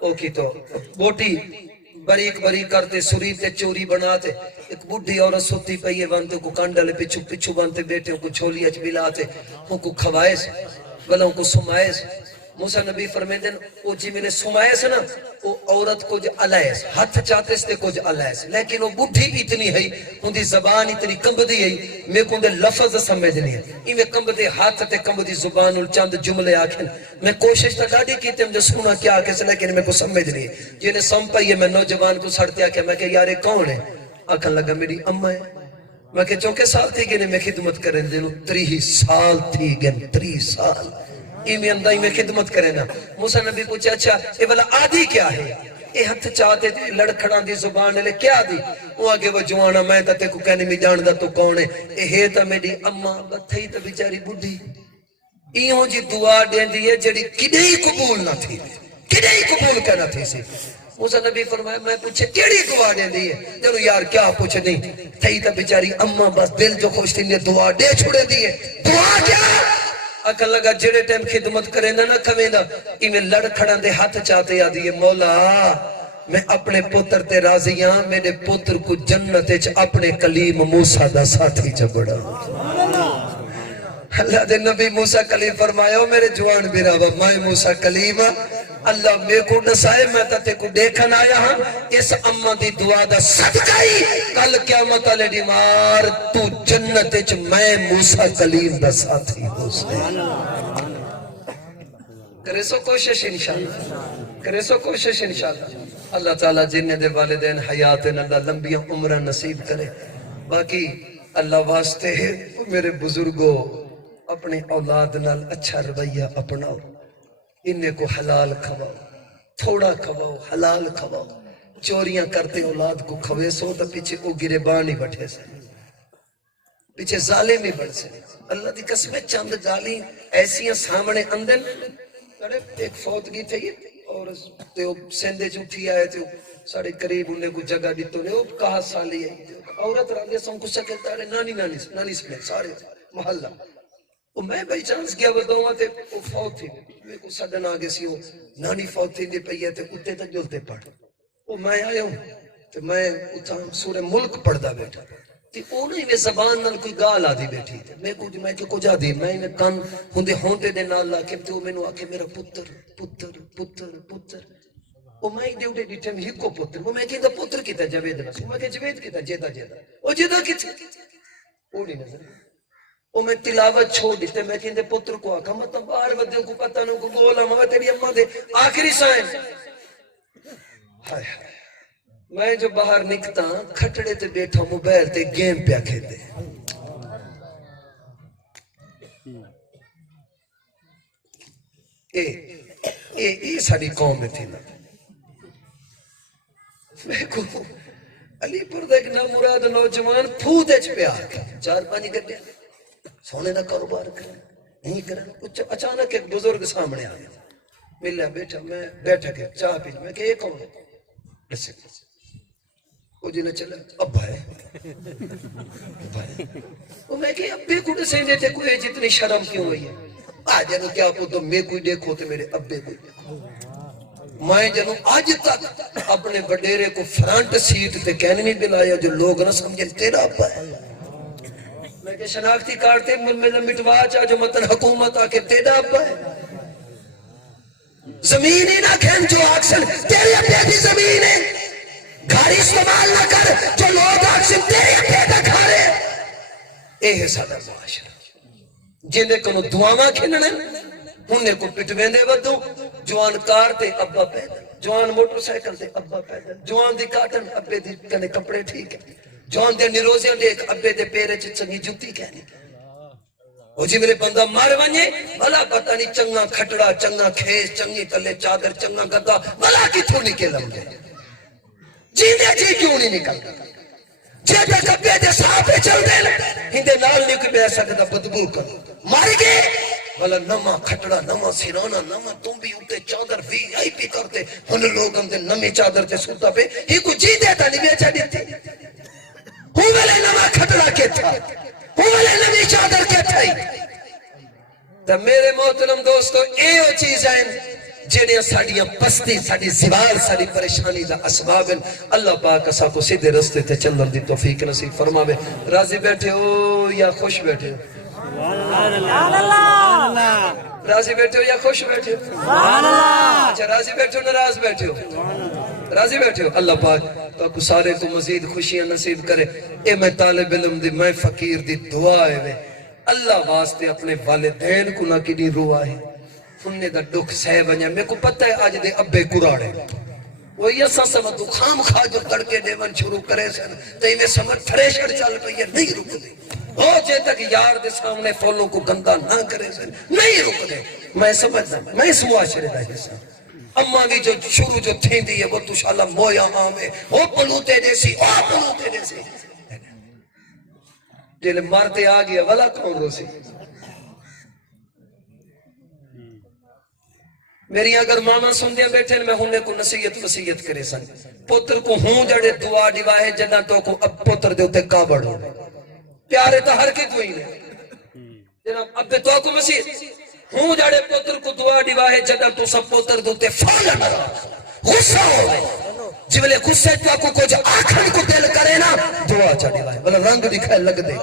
او کی تو بوٹی بریک کرتے سوری تے چوری بناتے ایک بڈھی عورت سوتی پئیے بانتے کو کانڈالے پچھو بانتے بیٹے کو چھولی اچ بلاتے ان کو کھوائے سے بلا ان کو سمائے سے موسیٰ نبی فرمے دن او جی میں نے سمائے سے نا وہ عورت کچھ علائے سے ہاتھ چاہتے سے کچھ علائے سے لیکن وہ بڈھی اتنی ہے ان دی زبان اتنی کمبدی ہے میں کو ان دے لفظ سمجھ نہیں ہے ان میں کمبدی ہاتھ تے کمبدی زبان اور چند جملے آکھیں میں کوشش تا ڈاڑی کی تے مجھے سنا کیا آکھیں سے لیکن میں کو سمجھ نہیں ہے جنہیں سم پائیے میں نوجوان کو سڑتے آکھیں میں کہ یارے کون ہے آکھیں لگا میری اممہ ہے میں کہ 34 سال تھی گئے میں خدمت کریں دے 30 سال تھی گئے 30 سال ایمی اندائی میں خدمت کریں نا. موسیٰ نبی پوچھا اچھا یہ والا آدھی کیا ہے؟ یہ ہتھ چاہتے تھے لڑکھڑان دی زبان لے کیا دی؟ وہ آگے وہ جوانا میں تا تے کو کہنے میں جان دا تو کون ہے؟ یہ تا میری اممہ بتھائی تا بیچاری بڑھی ایہوں جی دعا دین دیئے جڑی کدے ہی قبول نہ تھی کدے ہی قبول کرنا تھی سی. موسیٰ نبی فرمایا میں پوچھے کیڑی دعا دین دیئے؟ جنہوں یار کیا پوچھے نہیں تھئی تا بیچاری اممہ بس دل جو خوش تھی نے دعا دے چھوڑے دیئے. دعا کیا؟ اکھا لگا جڑے ٹائم خدمت کریں نا کھویں دا ایمیں لڑ کھڑاں دے ہاتھ چاہتے آ دیئے مولا میں اپنے پتر تے راضیاں میرے پتر کو جنت اچ اپنے کلیم موسیٰ دا ساتھی چبڑا. اللہ دے نبی موسیٰ کلیم فرمایا میرے جوان بیراوا میں موسیٰ کلیم اللہ میں کو نسائے میں تے کو دیکھن آیا ہاں اس اممہ دی دعا دا صدقہ ہی کل قیامت علی دیمار تو جنت اچ میں موسیٰ کلیم دا ساتھی ہو سے. کرے سو کوشش انشاءاللہ کرے سو کوشش انشاءاللہ. اللہ تعالیٰ جنہیں دے والدین حیات اللہ لمبی عمرہ نصیب کرے. باقی اللہ واسطے میرے بزرگوں اپنے اولاد نال اچھا رویہ اپناؤ انہیں کو حلال کھواؤ تھوڑا کھواؤ حلال کھواؤ. چوریاں کرتے اولاد کو کھوے سو تو پیچھے او گریبان ہی بٹھے سے پیچھے ظالم ہی بڑھ سے. اللہ دی قسمیں چند ظالم ایسیاں سامنے اندن ایک فوتگی تھی اور سندے جو اٹھی آئے تھے ساڑھے قریب انہیں کو جگہ دیتو نے وہ کہا سالی ہے عورت راندے سن کو سکلتا ہے نانی سنے سارے محلہ وہ میں بھائی چانس کیا بتاؤں تھے وہ فوت تھی میں کو سڈن آگے سی ہوں نانی فوت تھی دے پہیے تھے اتے تک جلتے پڑھ وہ میں آیا ہوں تو میں اتھا سورہ ملک پڑھ دا بیٹھا تی انہیں میں زبان نال کوئی گال آدھی بیٹھی تھے میں کو جا دی میں انہیں کان ہندے ہونتے دے نال لاکے تو میں نو آکے میرا پتر پتر پتر پتر وہ میں دے اٹھے ڈیٹھے میں ہی کو پتر وہ میں کہتا پتر کیتا جوید نسو میں کہ جوید کیتا جیدہ وہ جیدہ کیتا وہ نہیں نظر وہ میں تلاوت چھوڑ دیتے میں کہتے پتر کو آکا مطلب بار ودے کو پتہ نو کو گولا میں تیری اممہ دے آخری سائن ہائے ہائے میں جو باہر نکتا کھٹڑے تے بیٹھا موبائل تے گیم پیا کھیتے اے ساری قوم میں تھی نا میں کو علی پر دیکھ نا مراد نوجوان پھوتے چھ پہ آگا 4-5 گھنٹے سونے نہ کاروبار کریں نہیں کریں اچانک ایک بزرگ سامنے آیا ملا بیٹھا میں بیٹھا کے چاہ پی میں کہ یہ کون ہے وہ جنہیں چلا ابا ہے وہ میں کہ ابے کو ڈسیں دیتے کوئی جتنی شرم کیوں ہوئی ہے آج جنہوں کیا کو تو میں کوئی دیکھو تو میرے ابے کوئی دیکھو میں جنہوں آج تک اپنے وڈیرے کو فرانٹ سیٹ تے کہنے نہیں دلایا جو لوگ نہ سمجھے تیرا ابا ہے میں کہ شناختی کارتے میں مٹوا چاہ جو مطلب حکومت آکے تیرا ابا ہے زمین ہی نہ کھین جو آکسن تیرے ابے بھی زمین ہے گھاری استعمال نہ کر جو لوگ آکسن تیرے ابے کا کھا رہے اے ہے سادہ معاشرہ جنہیں کنو دعاواں کھننے انہیں کو پٹویں دے ودوں جوان کار تے ابا پیدا جوان موٹر سائیکل تے ابا پیدا جوان دی کاٹن ابے دی کنے کپڑے ٹھیک ہے جوان دے نروزیاں دیکھ ابے دے پیرے چنگی جوتی کہنے وہ جی میرے بندہ مار ونجے بھلا پتہ نہیں چنگا کھٹڑا چنگا کھیس چنگی تلے چادر چنگا گدا بھلا کی تھو نکل ہمیں جی دے جی کیوں نہیں نکل جی دے کبے دے صحابے چل دے ہندے نال نہیں کوئی بے سکتا بدبو کر مار گئے بھلا نما کھٹڑا نما سیرانا نما تم بھی اٹھے چادر وی آئی پی کرتے ہن لوگ ہم دے نمی چادر تے سوتا پہ ہی کو جی دیتا نہیں بیچا دیتی ہوں ویلے نما کھٹڑا کے تھا ہوں ویلے نمی چادر کے تھا تو میرے محترم دوستو ایو چیز ہیں جنہیں ساڑیاں پستی ساڑی زوال ساڑی پریشانی دا اسباب ہیں اللہ پاک اسا کو سیدھے رستے تے چلن دی توفیق نصیب فرماوے راضی بیٹھے ہو یا خوش بیٹھے ہو راضی بیٹھے ہو یا خوش بیٹھے ہو اچھا راضی بیٹھے ہو ناراض بیٹھے ہو راضی بیٹھے ہو اللہ پاک تو کو سارے کو مزید خوشیاں نصیب کرے اے میں طالب علم دی میں فقیر دی دعا ہے اللہ واسطے اپنے والدین کو نہ کی نہیں روا ہے انہیں دا دکھ سہ بنیا میں کو پتہ ہے آج دے ابے کراڑے وہ یہ سب تو خام خواہ جو تڑکے دیون شروع کرے سن تو میں سمجھ فریشر چل پئی ہے نہیں رک دے ہو جے تک یار دے سامنے فولوں کو گندا نہ کرے سن نہیں رک دے میں سمجھنا میں اس معاشرے دا حصہ اما بھی جو شروع جو تھی دی ہے وہ تو شاءاللہ مویا آمے وہ پلوتے دیسی او پلوتے دیسی جلے مارتے آ گیا والا کون روسی میری اگر ماما سن دیا بیٹھے میں ہونے کو نصیحت کرے سن پتر کو ہوں جڑے دعا دیوائے جنہ تو کو اب پتر دے ہوتے کابڑ ہو پیارے تو ہر کی دوئی نے جناب اب تو کو مسیح ہوں جڑے پتر کو دعا دیوائے جنہ تو سب پتر دے ہوتے فالن غصہ ہو گئے جبلے غصے تو کو کچھ آکھن کو دل کرے نا دعا چا دیوائے بلا رنگ دکھائے لگ دے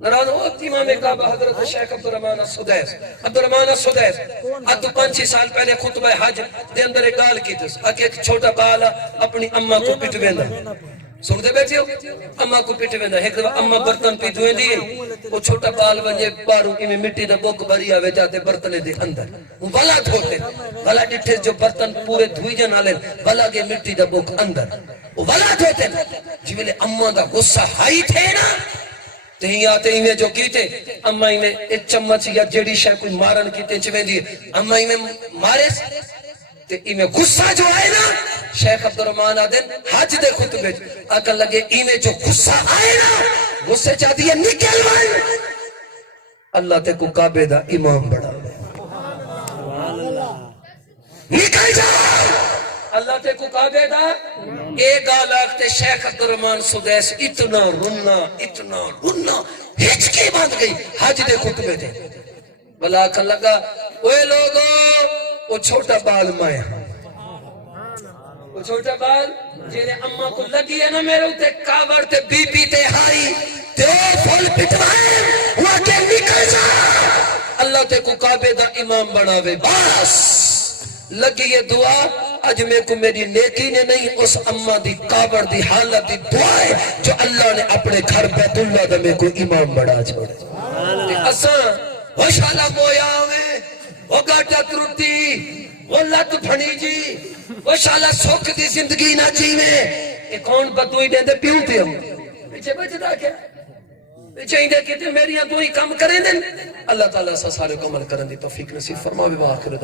نراز ہو امام کعبہ حضرت شیخ عبدالرحمن السدیس عبدالرحمن السدیس اب تو 5-6 سال پہلے خطبہ حج دے اندر ایک گال کی تس ایک چھوٹا بالا اپنی اماں کو پٹ ویندا سن دے بیٹھے ہو اماں کو پٹ ویندا ایک دفعہ اماں برتن پی دویں دی وہ چھوٹا بال ونجے بارو میں مٹی دا بوک بھری آوے جاتے برتن دے اندر ولا دھوتے ولا ڈٹھے جو برتن پورے دھوئی جن والے ولا کے مٹی دا بوک اندر ولا دھوتے جی ویلے اماں دا غصہ ہائی تھے نا تہیں آتے ہی میں جو کیتے اماں ہی میں ایک چمچ یا جڑی شاہ کوئی مارن کیتے چویں دی اماں ہی میں مارے تے ہی میں غصہ جو آئے نا شیخ عبدالرحمن آدن حج دے خطبے آکر لگے ہی میں جو غصہ آئے نا غصے چاہ دیئے نکل ون اللہ تے کو کعبے دا امام بڑھا نکل جاؤ اللہ تے کو کعبے دا ایک آلاقتے شیخ عبدالرحمن سدیس اتنا رننا ہچکی باندھ گئی حج دے خطبے دے بلا کر لگا اوے لوگو وہ چھوٹا بال مائیں وہ چھوٹا بال جنہیں اممہ کو لگی ہے نا میرے ہوتے کعبر تے بی پی تے ہائی تے پھول پٹوائیں وہاں کے نکل جا اللہ تے کو کعبے دا امام بناوے بس لگی یہ دعا اج میں کو میری نیکی نے نہیں اس اممہ دی کعبر دی حالت دی دعائے جو اللہ نے اپنے گھر بیت اللہ دا میں کو امام بڑھا چھوڑے اساں وہ شالا مویا میں وہ گاٹا ترٹی وہ لت پھنی جی وہ شالا سوک دی زندگی نہ جیوے یہ کون بدوئی دے دے پیوں پہ ہوں پیچھے بچتا کیا پیچھے ہی دے کہتے میری دوئی کام کریں دیں اللہ تعالیٰ سا سارے کو عمل کرن دی توفیق نصیب فرماوے وآخر